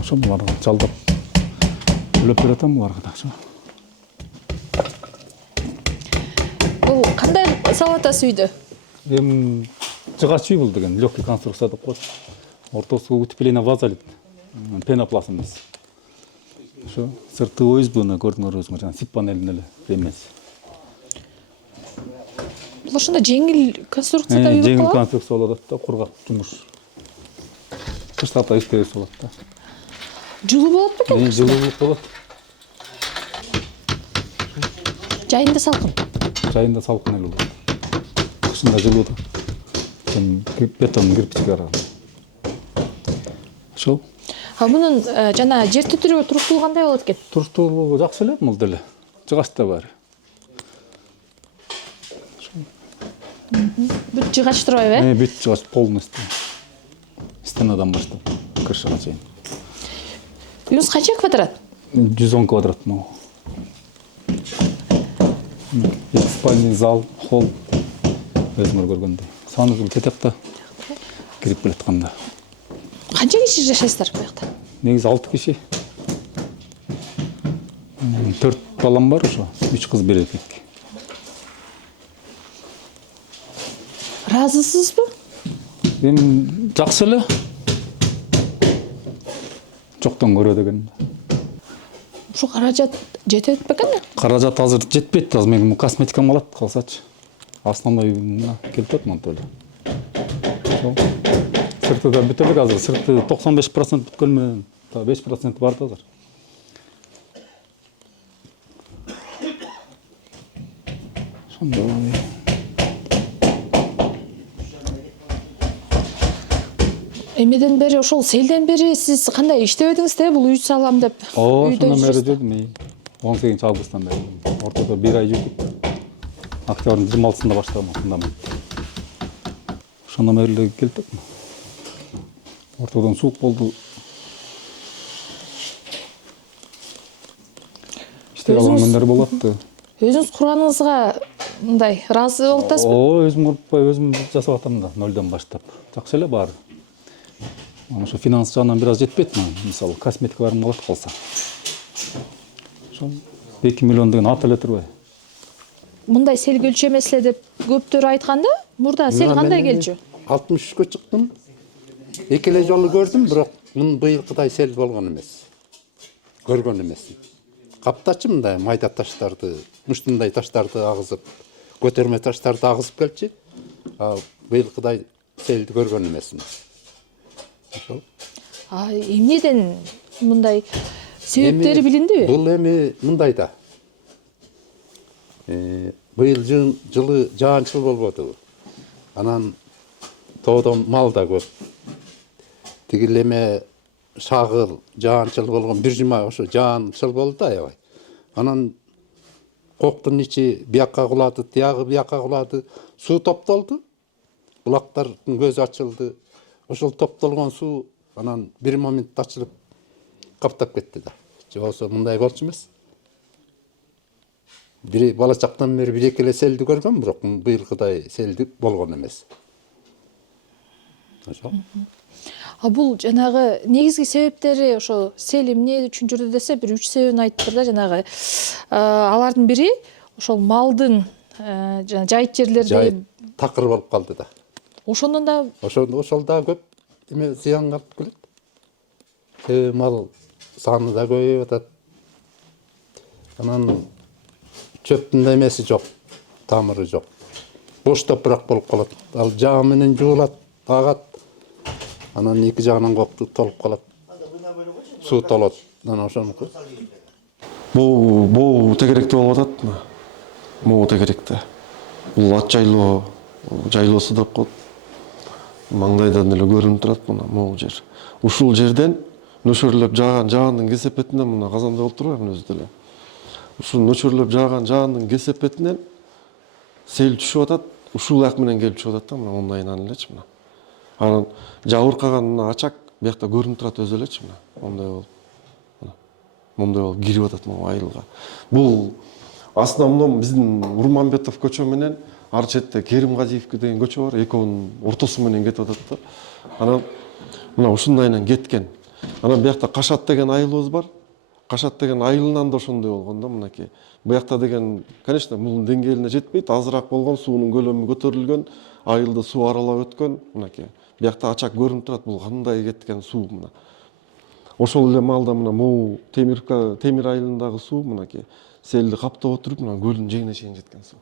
Ошо буларга жалдап төлөп бератам буларга да. Бул кандай салып атасыз үйдү? Эми жыгач үй бул деген, легкий конструкция деп коет. Ортосу утепление вазалит, пенопласт эмес. Ошо сырты ОСБ-ны көрдүңөр өзүңөр, жана сип панелин эле эмес. Бул ошондо жеңил конструкцияда үй болуп Жеңил калат? конструкция болот да, кургак жумуш. Кыштакта иштебес болот да. Жылуу болот бекен? Жылуулук болот. Жайында салкын. Жайында салкын эле болот. Кышында жылуу да. Бетон кирпичке караганда. Ошол. Мунун жана жер түтүрүү туруктуулугу кандай болот экен? Туруктуулугу жакшы эле, мул деле. Жыгачта бар. Бүт жыгач турбайбы, Бүт жыгач полностью. Стенадан баштап крышага чейин. Үйүңүз канча квадрат? 110 квадрат могу. Спальный зал, холл. Өзүңөр көргөндөй. Саныбул кетекта кирип келатканда. Канча киши жашайсыздар буякта? Негизи 6 киши. 4 балам бар ошо. 3 кыз, 1 эркек. Ыраазысызбы? Эми жакшы эле. Жоктон көрө деген. Ушу каражат жетет бекен? Каражат азыр жетпейт, азыр мен косметикам калат калсачы. Основной келип атат монтоле. Ошол. Сырты да бүтө элек азыр, сырты 95% бүткөнмө, 5% бар да азыр. Ошондой. Эмеден бери, ошол селден бери сиз кандай иштебедиңиз да бул үй салам деп? Ошондон бери жүрдүм. 18 августтан бери. Ортодо 1 ай жүрдүк. Октябрдын 26-сында баштагам фундамент. Ошондон бери эле келдик. Ортодон суук болду. Иштей алган күндөр болот. Өзүңүз курганыңызга мындай ыраазы болуп атасызбы? Оо, өзүм куруппай, өзүм жасап атам да, нөлдөн баштап. Жакшы эле баары. Ошо финанс жагынан бир аз жетпейт мага, мисалы, косметикаларым калат калса. Ошол 2 миллион деген ат эле турбайбы? Мындай сел келчү эмес эле деп көптөр айтканда, мурда сел кандай келчү? 63-кө чыктым. Эки эле жолу көрдүм, бирок мунун быйылкыдай сел болгон эмес. Көргөн эмесмин. Каптачы мындай майда таштарды, муштундай таштарды агызып, көтөрмө таштарды агызып келчи. Быйылкыдай селди көргөн эмесмин. Ошол. Эмнеден мындай себептери билиндиби? Бул эми мындай да. Быйыл жылы жаанчыл болбоду. Анан тоодон мал да көп. Тигил эме шагыл жаанчыл болгон бир жума ошо жаанчыл болду аябай. Анан коктун ичи биякка кулады, тиягы биякка кулады. Суу топтолду. Булактардын көзү ачылды. Ошол топтолгон суу анан бир моментте ачылып каптап кетти да. Же болсо мындай болчу эмес. Бир бала чактан бери бир эки эле селди көргөм, бирок быйылкыдай селди болгон эмес. Ошол. Бул жанагы негизги себептери ошо сел эмне үчүн жүрдү десе, бир 3 себебин айтыптыр да, жанагы алардын бири ошол малдын жана жайыт жерлерде такыр болуп калды да. Ошондон да ошол да көп эме зыянга алып келет. Мал саны да көбөйүп атат. Анан чөптүн да эмеси жок, тамыры жок. Бош топурак болуп калат. Ал жаа менен жуулат, агат. Анан эки жагынан кокту толуп калат. Суу толот. Анан ошонуку. Буу тегеректе болуп атат. Могу тегеректе. Бул ат жайлоосу деп коет. Маңдайдан эле көрүнүп турат мына могу жер. Ушул жерден нөшөрлөп жааган жаандын кесепетинен мына казанда болуп турбайбы өзү деле. Ушул нөшөрлөп жааган жаандын кесепетинен сел түшүп атат. Ушул ак менен келип чыгып атат да, мына ондайынан элечи мына. Анан жабыркаган мына ачак биякта көрүнүп турат өзү элечи мына. Мондай болуп. Мондай болуп кирип атат могу айылга. Бул основном биздин Урманбетов көчө менен ар четте Керим Газиевке деген көчө бар, экөөнүн ортосу менен кетип атат да. Анан мына ушундайынан кеткен. Анан биякта Кашат деген айылыбыз бар. Кашат деген айылынан да ошондой болгон да мынакей. Биякта деген, конечно, бул деңгээлине жетпейт, азыраак болгон, суунун көлөмү көтөрүлгөн, айылды суу аралап өткөн мынакей. Биякта ачак көрүнүп турат, бул кандай кеткен суу мына. Ошол эле маалда мына могу Темир айылындагы суу мынакей селди каптап отуруп, мына көлдүн жээгине чейин жеткен суу.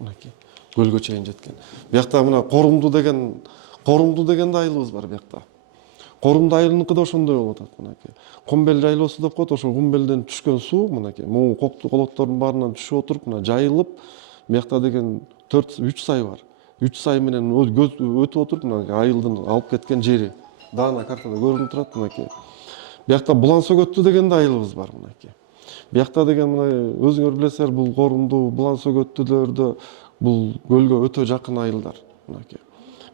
Мынакей көлгө чейин жеткен. Биякта мына Корумду деген да айылыбыз бар биякта. Корумду айылыныкы да ошондой болуп атат мынакей. Кумбел жайлоосу деп коет, ошол кумбелден түшкөн суу мынакей могу кокту колоттордун баарынан түшүп отуруп, мына жайылып, биякта деген 3 сай бар. 3 сай менен өтүп отуруп, мына айылдын алып кеткен жери. Даана картада көрүнүп турат мынакей. Биякта Булан Сөгөттү деген да айылыбыз бар мынакей. Биякта деген мына өзүңөр билесиздер, бул Корумду, Булан Сөгөттүлөрдө бул көлгө өтө жакын айылдар мынакей.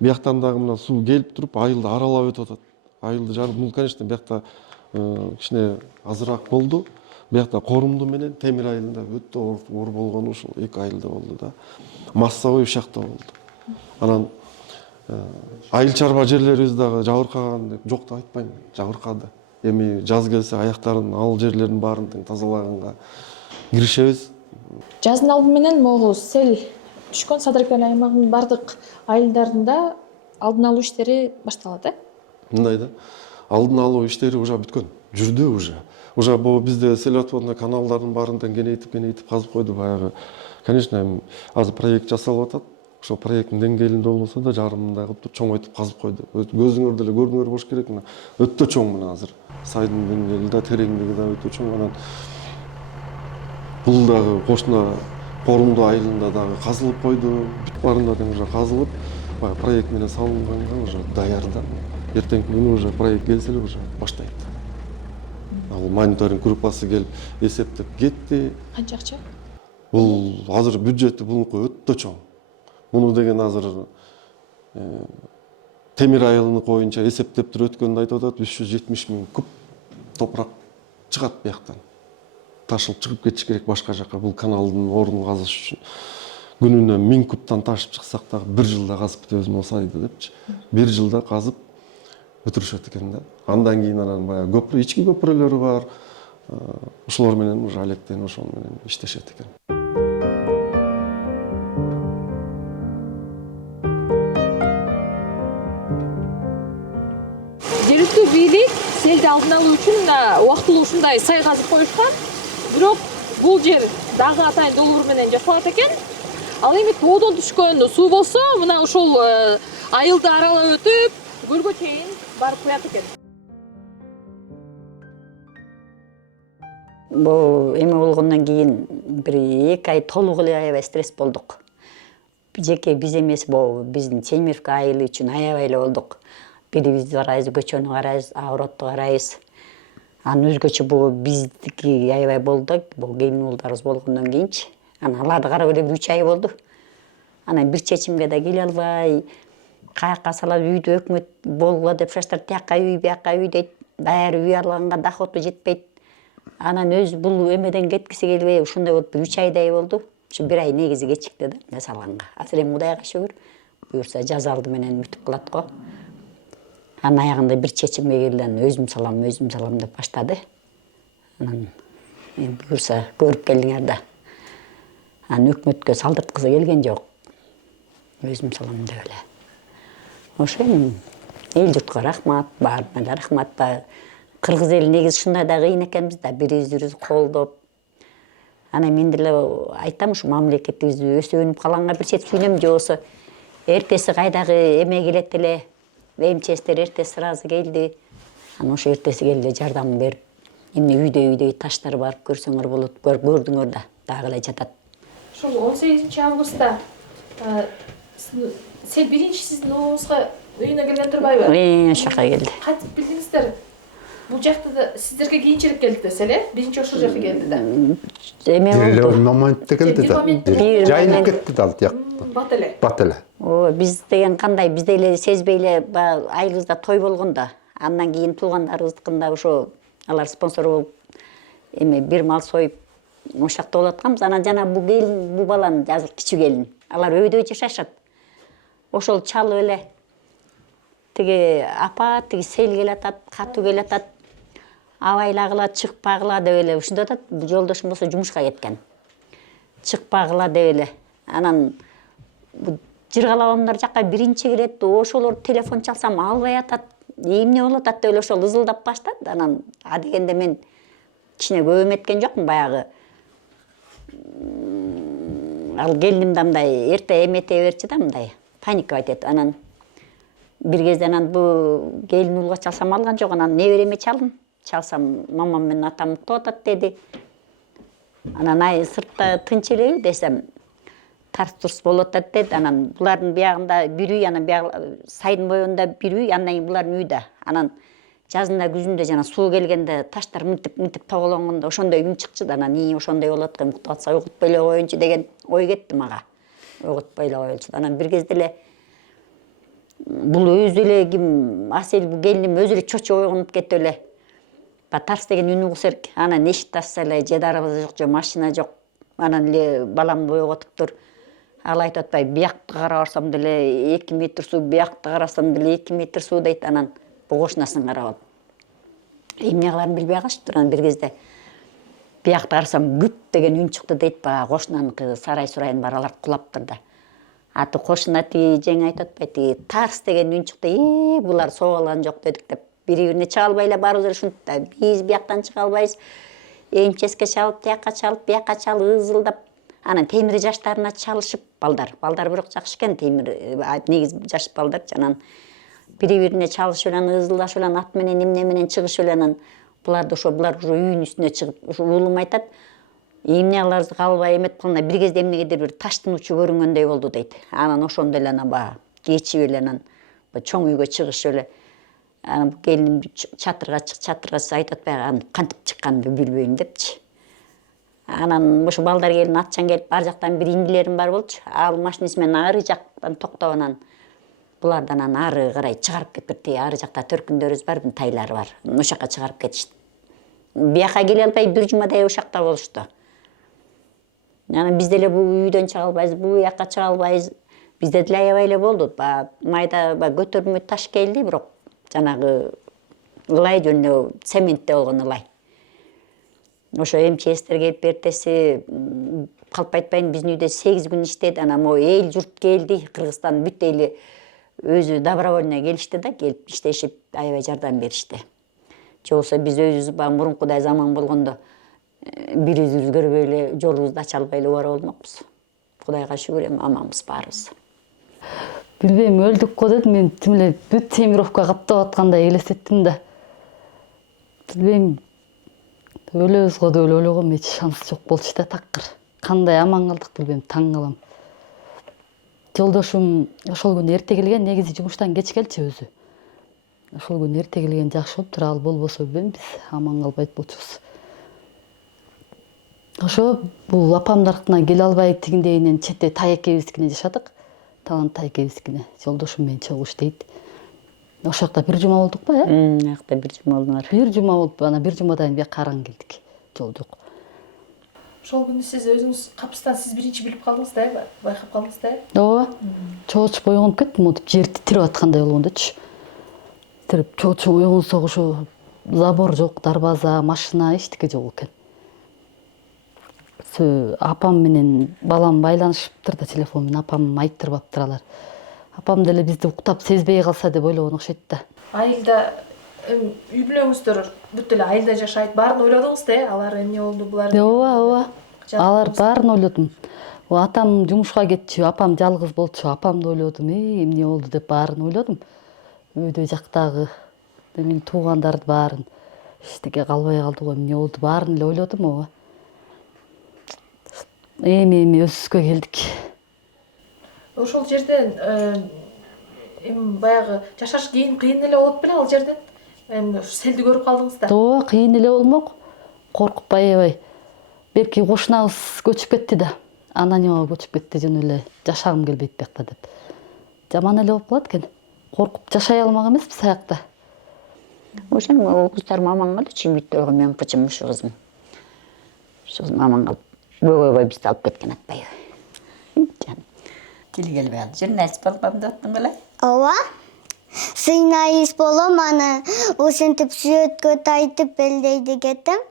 Бияктан дагы мына суу келип туруп, айылды аралап өтүп атат. Айылды жарып, бул, конечно, биякта кичине азыраак болду. Биякта Корумду менен Темир айылында өтө оор болгону ушул эки айылда болду да. Массовой ушакта болду. Анан айыл чарба жерлерибиз дагы жабыркаган деп жок деп айтпайм, жабыркады. Эми жаз келсе аяктарын ал жерлердин баарын тең тазалаганга киришебиз. Жаздын алды менен могу сел түшкөн Садыркөл аймагынын бардык айылдарында алдын алуу иштери башталат, мындай да, алдын алуу иштери уже бүткөн, жүрдү уже бул бизде селекционный каналдардын баарынан кеңейтип казып койду баягы. Конечно, азыр проект жасалып атат. Ошол проекттин деңгээлинде болбосо да жарымындай кылып чоңойтуп казып койду. Көзүңөр деле көрдүңөр болуш керек. Мына өтө чоң мына азыр. Сайдын деңгээли да, тереңдиги да өтө чоң. Анан бул дагы кошуна Корунду айылында дагы казылып койду. Бүт баарында тең уже казылып, баягы проект менен салынганга уже даяр да. Эртеңки күнү уже проект келсе эле уже баштайт. Ал мониторинг группасы келип эсептеп кетти. Канча акча? Бул азыр бюджети булнуку өтө чоң. Муну деген азыр Темир айылыныкы боюнча эсептеп туруп өткөндө айтып атат 370 000 куб топурак чыгат бияктан. Ташылып чыгып кетиш керек башка жака бул каналдын ордун казыш үчүн. Күнүнө 1000 кубтан ташып чыксак дагы 1 жылда казып бүтөбүз мосайды депчи. 1 жылда казып бүтүрүшөт экен да. Андан кийин анан баягы көпүрө, ички көпүрөлөрү бар. Ошолор менен уже алектен ошол менен иштешет экен. Жергиликтүү бийлик селди алдын алуу үчүн убактылуу ушундай сай казып коюшкан. Бирок бул жер дагы атайын долбоор менен жасалат экен. Ал эми тоодон түшкөн суу болсо, мына ушул айылды аралап өтүп, көлгө чейин барып куят экен. Бул эме болгондон кийин бир 2 ай толук эле аябай стресс болдук. Жеке биз эмес, бул биздин Темирка айылы үчүн аябай эле болдук. Бирибизди карайбыз, көчөнү карайбыз, огородду карайбыз. Анан өзгөчө бул биздики аябай болду. Бул келин уулдарыбыз болгондон кийинчи. Анан аларды карап эле 3 ай болду. Анан бир чечимге да келе албай, каякка салат үйдө өкмөт болгула деп шаштар, тияка үй, бияка үй дейт. Даяр үй алганга доходу жетпейт. Анан өз бул эмеден кеткиси келбей, ушундай болуп 3 айдай болду. Ушу 1 ай негизи кечикти да жасалганга. Азыр эми Кудайга шүгүр, буюрса жаз алды менен бүтүп калат го. Анан аягында бир чечимге келди, анан өзүм салам деп баштады. Анан эми буюрса көрүп келдиңер да. Анан өкмөткө салдырткысы келген жок. Өзүм салам деп эле. Ошо эми эл журтка рахмат, баарына да рахмат. Кыргыз эли негизи ушундай да кыйын экенбиз да, бири-бирибизди колдоп. Анан мен деле айтам, ушу мамлекетибиз өсөнүп калганга бир чет сүйлөм, же болсо эртеси кайдагы эме келет эле, МЧСтер эртеси сразу келди. Анан ошо эртеси келди жардам берип, эмне үйдөй таштар барып көрсөңөр болот, көрдүңөр да, дагы эле жатат. Ушул 18 августта сел биринчи сиздин оозуңузга үйүнө келген турбайбы? Ошока келди. Кантип билдиңиздер? Бул жакта да сиздерге кийинчерээк келди да сел, биринчи ошол жака келди да. Эме болду. Моментте келди да. Жайылып кетти да ал жакта. Бат эле. Биз деген кандай, биз деле сезбей эле айылыбызда той болгондо, андан кийин туугандарыбыздыкында ошо алар спонсор болуп эме бир мал союп ошакта болуп атканбыз. Анан жана бул келин, бул баланын азыр кичүү келин. Алар өйдө жашашат. Ошол чалып эле тиги апа, тиги сел келатат, катуу келатат. Абайлагыла, чыкпагыла деп эле ушунда атат. Жолдошум болсо жумушка кеткен. Чыкпагыла деп эле. Анан жыргалабамдар жакка биринчи келет, ошолор телефон чалсам албай атат. Эмне болуп атат деп эле ошол ызылдап баштады. Анан адегенде мен кичине көп эметкен жокмун баягы. Ал келинимди мындай эрте эмете берчи да мындай. Паникабайт эт. Анан бир кезде анан бу келин уулга чалсам алган жок. Анан небереме чалдым. Чалсам мамам менен атам уктап атат деди. Анан ай сыртта тынч элеби десем, тарс-турс болуп атат деди. Анан булардын биягында бир үй, анан бияг сайдын боюнда бир үй, андан кийин булардын үйдө. Анан жазында күзүндө жана суу келгенде таштар мынтип тоголонгондо ошондой үн чыкчу да. Анан ошондой болуп аткан, уктап атса угутпай эле коеюнчу деген ой кетти мага. Угутпай эле коелчу. Анан бир кезде эле бул өзү эле ким Асел, бул келиним өзү эле чочуп ойгонуп кетип эле. Тарс деген үн угуса элек. Анан эшикти ачса эле же дарбаза жок, же машина жок. Анан эле баламды ойготуптур. Ал айтып атпайбы, биякты карап барсам деле 2 метр суу, биякты карасам деле 2 метр суу дейт. Анан бул кошунасын карап алып. Эмне кыларын билбей калыштыр. Анан бир кезде биякты карасам күт деген үн чыкты дейт. Баягы кошунаныкы сарай-сурайдын баары алар кулаптыр да. аты кошуна тиги жең айтып атпайбы, тиги тарс деген үн чыкты. Булар соо алган жок дедик деп. Бири-бирине чыга албай эле барып жүрүшүнт да. Биз бияктан чыга албайбыз. Эмческе чалып, тияка чалып, бияка чалып, ызылдап. Анан темир жаштарына чалышып балдар бирок жакшы экен, темир негиз жаш балдар анан бири-бирине чалышып эле, ызылдашып эле, ат менен эмне менен чыгышып эле, анан булар уже үйүн үстүнө чыгып, ушу уулум айтат. Эмне аларыбызды калбай эмет кылганда бир кезде эмнегедир бир таштын учу көрүнгөндөй болду дейт. Анан ошондо эле анан баягы кечип эле анан чоң үйгө чыгышып эле. Анан келиним чатырга айтып атпайбы, кантип чыкканымды билбейм депчи. Анан ошо балдар келин атчан келип ар жактан бир индилерим бар болчу. Ал машинеси менен ары жактан токтоп анан булардан анан ары карай чыгарып кетти. Ары жакта төркүндөрүбүз бар, тайлары бар. Ошол жака чыгарып кетишти. Бияка келе албай бир жумадай ошол жакта болушту. Анан биз деле бул үйдөн чыга албайбыз, бул жака чыга албайбыз. Бизде деле аябай эле болду. Майда көтөрмө таш келди, бирок жанагы ылай жөнүндө цементте болгон ылай. Ошо МЧСтер келип эртеси калп айтпайын, биздин үйдө 8 күн иштеди. Анан могу эл журт келди, Кыргызстан бүт эли өзү добровольно келишти да, келип иштешип, аябай жардам беришти. Же болбосо биз өзүбүз мурункудай заман болгондо бирибизди көрбөй эле, жолубузду ача албай эле убара болмокпуз. Кудайга шүгүр, эми аманбыз баарыбыз. Билбейм, өлдүк го дедим, мен тим эле бүт темировка каптап аткандай элестеттим да. Билбейм, өлөбүз го деп эле ойлогом, эч шанс жок болчу да такыр. Кандай аман калдык билбейм, таң калам. Жолдошум ошол күнү эрте келген, негизи жумуштан кеч келчү өзү. Ошол күнү эрте келген жакшы болуптур, ал болбосо билбейм, биз аман калбайт болчубуз. Ошо бул апамдардыкына келе албай тигиндейинен четте тай экебиздикине жашадык. Талант тай экебиздикине. Жолдошум менен чогуу иштейт. Ошол жакта бир жума болдук ба, э? Акта бир жума болдуңар. Бир жума болуп, анан бир жумадан кийин бияка аран келдик. Жол жок. Ошол күнү сиз өзүңүз капыстан сиз биринчи билип калдыңыз да, байкап калдыңыз да? Ооба. Чоочуп ойгонуп кеттим, монтип жер титирип аткандай болгондочу. Титирип чоочуп ойгонсок ошо забор жок, дарбаза, машина эчтеке жок экен. Апам менен балам байланышыптыр да телефон менен, апам айттырбаптыр алар. Апам деле бизди уктап сезбей калса деп ойлогон окшойт да. Айылда үй бүлөңүздөр бүт эле айылда жашайт, баарын ойлодуңуз да, алар эмне болду, булар? Ооба. Алар баарын ойлодум. Атам жумушка кетчү, апам жалгыз болчу, апамды ойлодум, эмне болду деп баарын ойлодум. Үйдө жактагы менин туугандарды баарын эчтеке калбай калды го, эмне болду, баарын эле ойлодум, ооба. Эми өсүскө келдик. Ошол жерден баягы жашаш кийин кыйын эле болуп беле ал жерден? Селди көрүп калдыңыз да. Ооба, кыйын эле болмок. Коркуп аябай. Берки кошунабыз көчүп кетти да. Ананияга көчүп кетти, жөн эле жашагым келбейт биякта деп. Жаман эле болуп калат экен. Коркуп жашай алмак эмеспиз аякта. Ошону кыздарым аман калды, чимитте болгон менин кызым ушу кызым. Ушу кызым аман калып, бөгөбөй бизди алып кеткен атпайбы. Жаным. Тили келбей калды. Журналист болмам деп аттың беле? Ооба. Журналист болом, аны ошентип сүрөткө тартып белдейди кетем.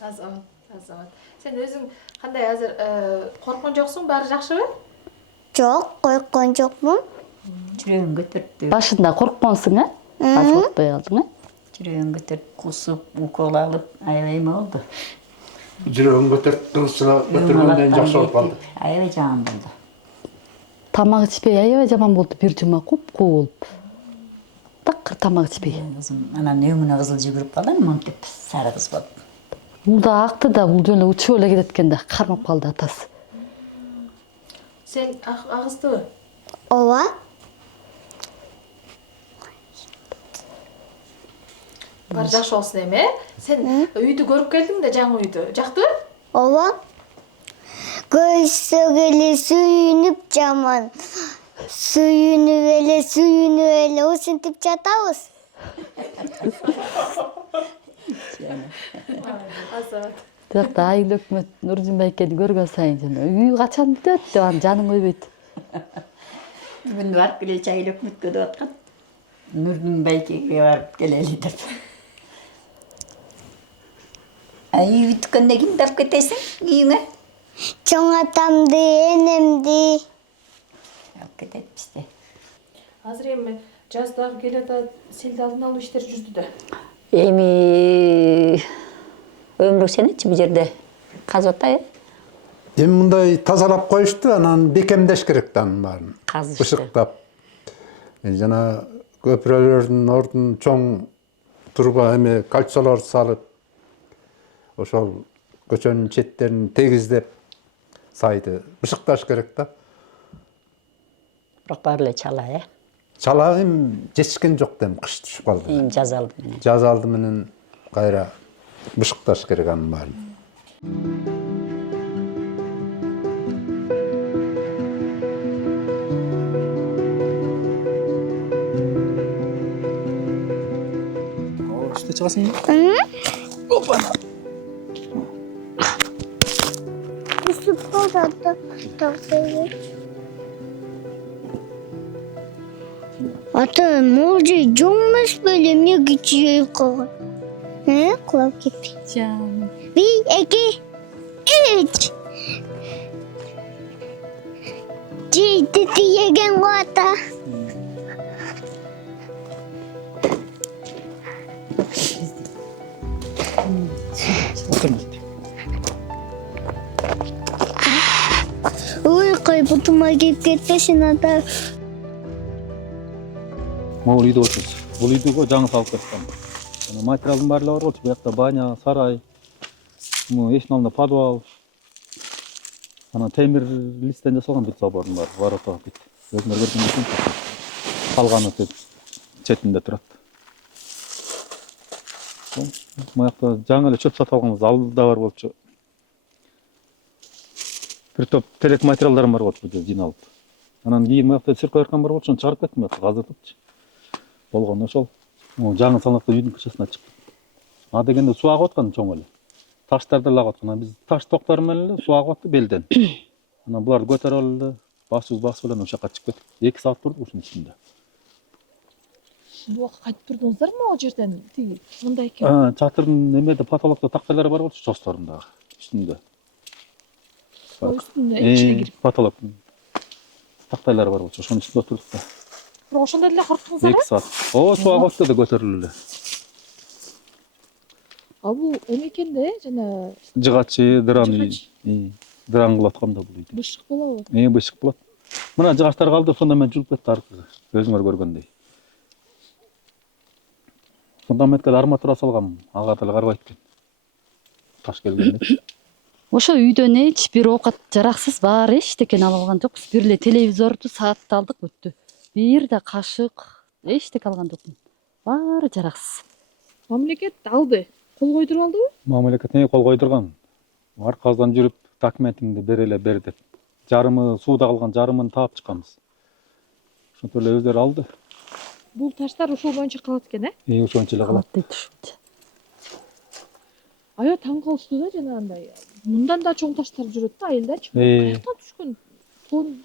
Азат. Сен өзүң кандай азыр корккон жоксуң, баары жакшыбы? Жок, корккон жокмун. Жүрөгүм көтөрүптү. Башында коркконсуң, Ашылтпай калдың, Жүрөгүм көтөрүп, кусуп, укол алып, аябай эме болду. Жүрөгүн көтөргөндөн жакшы болуп калды. Аябай жаман болду. Тамак ичпей аябай жаман болду, бир жума куп-куу болуп. Такыр тамак ичпей. Анан өңүнө кызыл жүгүрүп калды, монтип сары кыз болуп. Бул да акты да, бул жөн эле учуп эле кетет экен да, кармап калды атасы. Сен агыздыбы? Ооба. Бар жакшы болсун эми, Сен үйдү көрүп келдиң да, жаңы үйдү. Жактыбы? Ооба. Көрсөк эле сүйүнүп жаман. Сүйүнүп эле ошентип жатабыз. Бирок айыл өкмөт Нуржин байкени көргөн сайын жана үй качан бүтөт деп анын жаның ойбойт. Бүгүн барып келечи айыл өкмөткө деп аткан. Нуржин байкеге барып келели деп. Үй бүткөндөн кийин алып кетесиң үйүңө? Чоң атамды, энемди. кетет бизде. Азыр эми жаздагы келатат селди алдын алуу иштери жүрдү да. Эми өмүрү сенечи бул жерде казып атайбы. Эми мындай тазалап коюшту, анан бекемдеш керек да анын баарын. Казышты. Бышыктап. Жана көпүрөлөрдүн ордун чоң турба эме кольцолор салып, ошол көчөнүн четтерин тегиздеп, сайды бышыкташ керек да. Бирок баары эле чала, Чалаак эми жетишкен жок да, кыш түшүп калды. эми жаз алды менен. Жаз алды менен кайра бышыкташ керек анын баарын. Üste çıkasın mı? Isıp da takılır. Ata молжи жоңмас böyle эмне кичиейип калган. Кулап кетпей. Жан. 1, 2, 3. Жейди тиеген го ата. Ой, кай бутума кеп кетпесин ата. Могул үйдө отурсуз. Бул үйдөгө жаңы салып кеткен. Материалдын баарлыгы бар болчу. Буякта баня, сарай, эшиктин алдында подвал. Анан темир листтен жасалган бүт забордун баары, ворота бүт. Өзүңөр көргөндөй. Калганы тек четинде турат. Буякта жаңы эле чөп сатып алганбыз, алдыда бар болчу. Бир топ терек материалдарым бар болчу, бул жиналып. Анан кийин буякта циркуляркам бар болчу, чыгарып кеттим, казырдыпчы. Болгон ошол. Жаңы салынакта үйдүн кычасына чыкты. А дегенде суу агып аткан чоң эле. Таштарды эле агып аткан. Биз таш токтор менен эле суу агып атты белден. Анан буларды көтөрүп эле басып эле ошол жака чыгып кеттик. 2 саат турдук ушунун ичинде. Буга кайтып турдуңуздарбы могу жерден? Тиги мындай экен. Чатырдын эмеде потолокто тактайлары бар болчу, чосторундагы үстүндө. Үстүнө ичине кирип. Потолоктун тактайлары бар болчу, ошонун үстүндө турдук да. Бирок ошондо деле корктуңуздар 2 саат. О, суу агып атты да көтөрүлүп эле. А бул эме экен да, жана Жыгачы, дран, дран кылып аткан да бул үйдү. бышык болобу? Бышык болот. Мына жыгачтар калды, фундамент жулуп кетти аркыга. Өзүңөр көргөндөй. Фундаментке арматура салгам, ага деле карбайт экен. Таш келгенде. Ошо үйдөн эч бир оокат жараксыз, баары эчтекен ала алган жокпуз. Бир эле телевизорду, саатты алдык, бүттү. Бир да кашык, эчтеке алган жокмун. Баары жараксыз. Мамлекет алды. Кол койдуруп алдыбы? Мамлекет не кол койдурган. Аркабыздан жүрүп документиңди бере эле бер деп. Жарымы сууда калган, жарымын таап чыкканбыз. Ошентип эле өздөрү алды. Бул таштар ушул боюнча калат экен, Ошончо эле калат. Дейт ушунча. Аябай таң калыштуу да, жана андай. Мындан да чоң таштар жүрөт да айылдачы. Каяктан түшкөн? Тоонун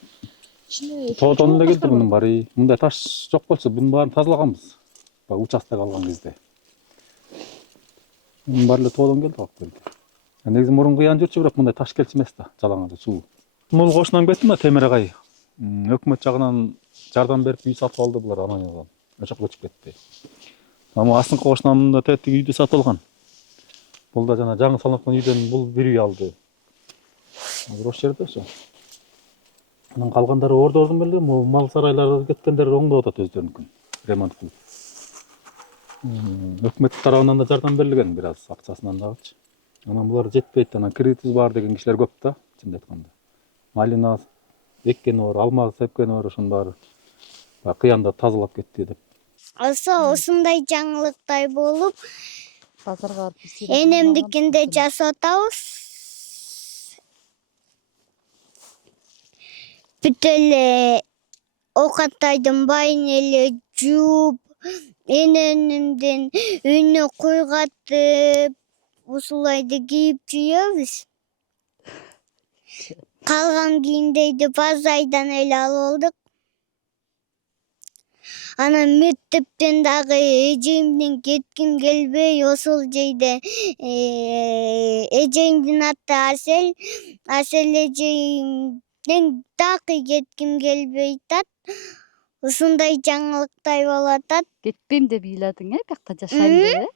ичине. Тоодон эле келди мунун баары. Мындай таш жок болчу, бунун баарын тазалаганбыз. Баягы участок алган кезде. Мунун баары эле тоодон келди алып келди. Негизи мурун кыян жүрчү, бирок мындай таш келчү эмес да, жалаңачы суу. Мул кошунан кетти ма Темир агай? Өкмөт жагынан жардам берип үй сатып алды булар анан. Ошо көчүп кетти. Ама астыңкы кошунан мында тетик үйдү сатып алган. Бул да жана жаңы салынган үйдөн бул бир үй алды. Азыр ошол жерде ошо. Анан калгандары ордордун беле, мал сарайларга кеткендер оңдоп атат өздөрүнүкүн. Ремонт кылып. Өкмөт тарабынан да жардам берилген бир аз акчасынан дагычы. Анан булар жетпейт, анан кредитибиз бар деген кишилер көп да, чындап айтканда. Малина эккени бар, алма сепкени бар, ошонун баары кыянда тазалап кетти деп. Ушундай жаңылыктай болуп, Базарга энемдикинде жасап атабыз. Бүт эле оокаттардын баарын эле жууп, энемдин үйүнө куйгатып, ушуларды кийип жүрөбүз. Калган кийимдерди базардан эле алып алдык. Анан мектептен дагы эжемден кетким келбей, ошол жерде эжемдин аты Асел. Асел эжем такы кетким келбей атат. Ушундай жаңылыктай болуп атат. Кетпейм деп ыйладың, биякта жашайм деп,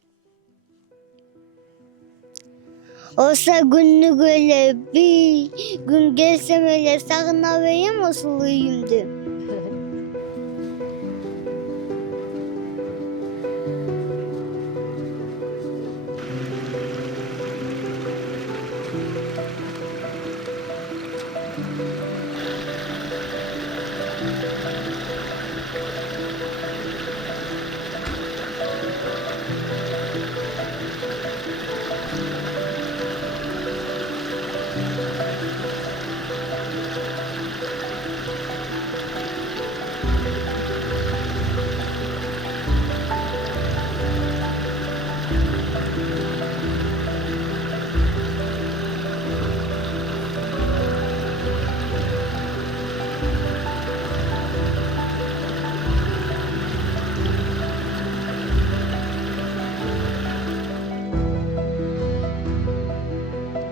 Оса күнүгө эле бир күн келсем эле сагына берем ушул үйүмдү.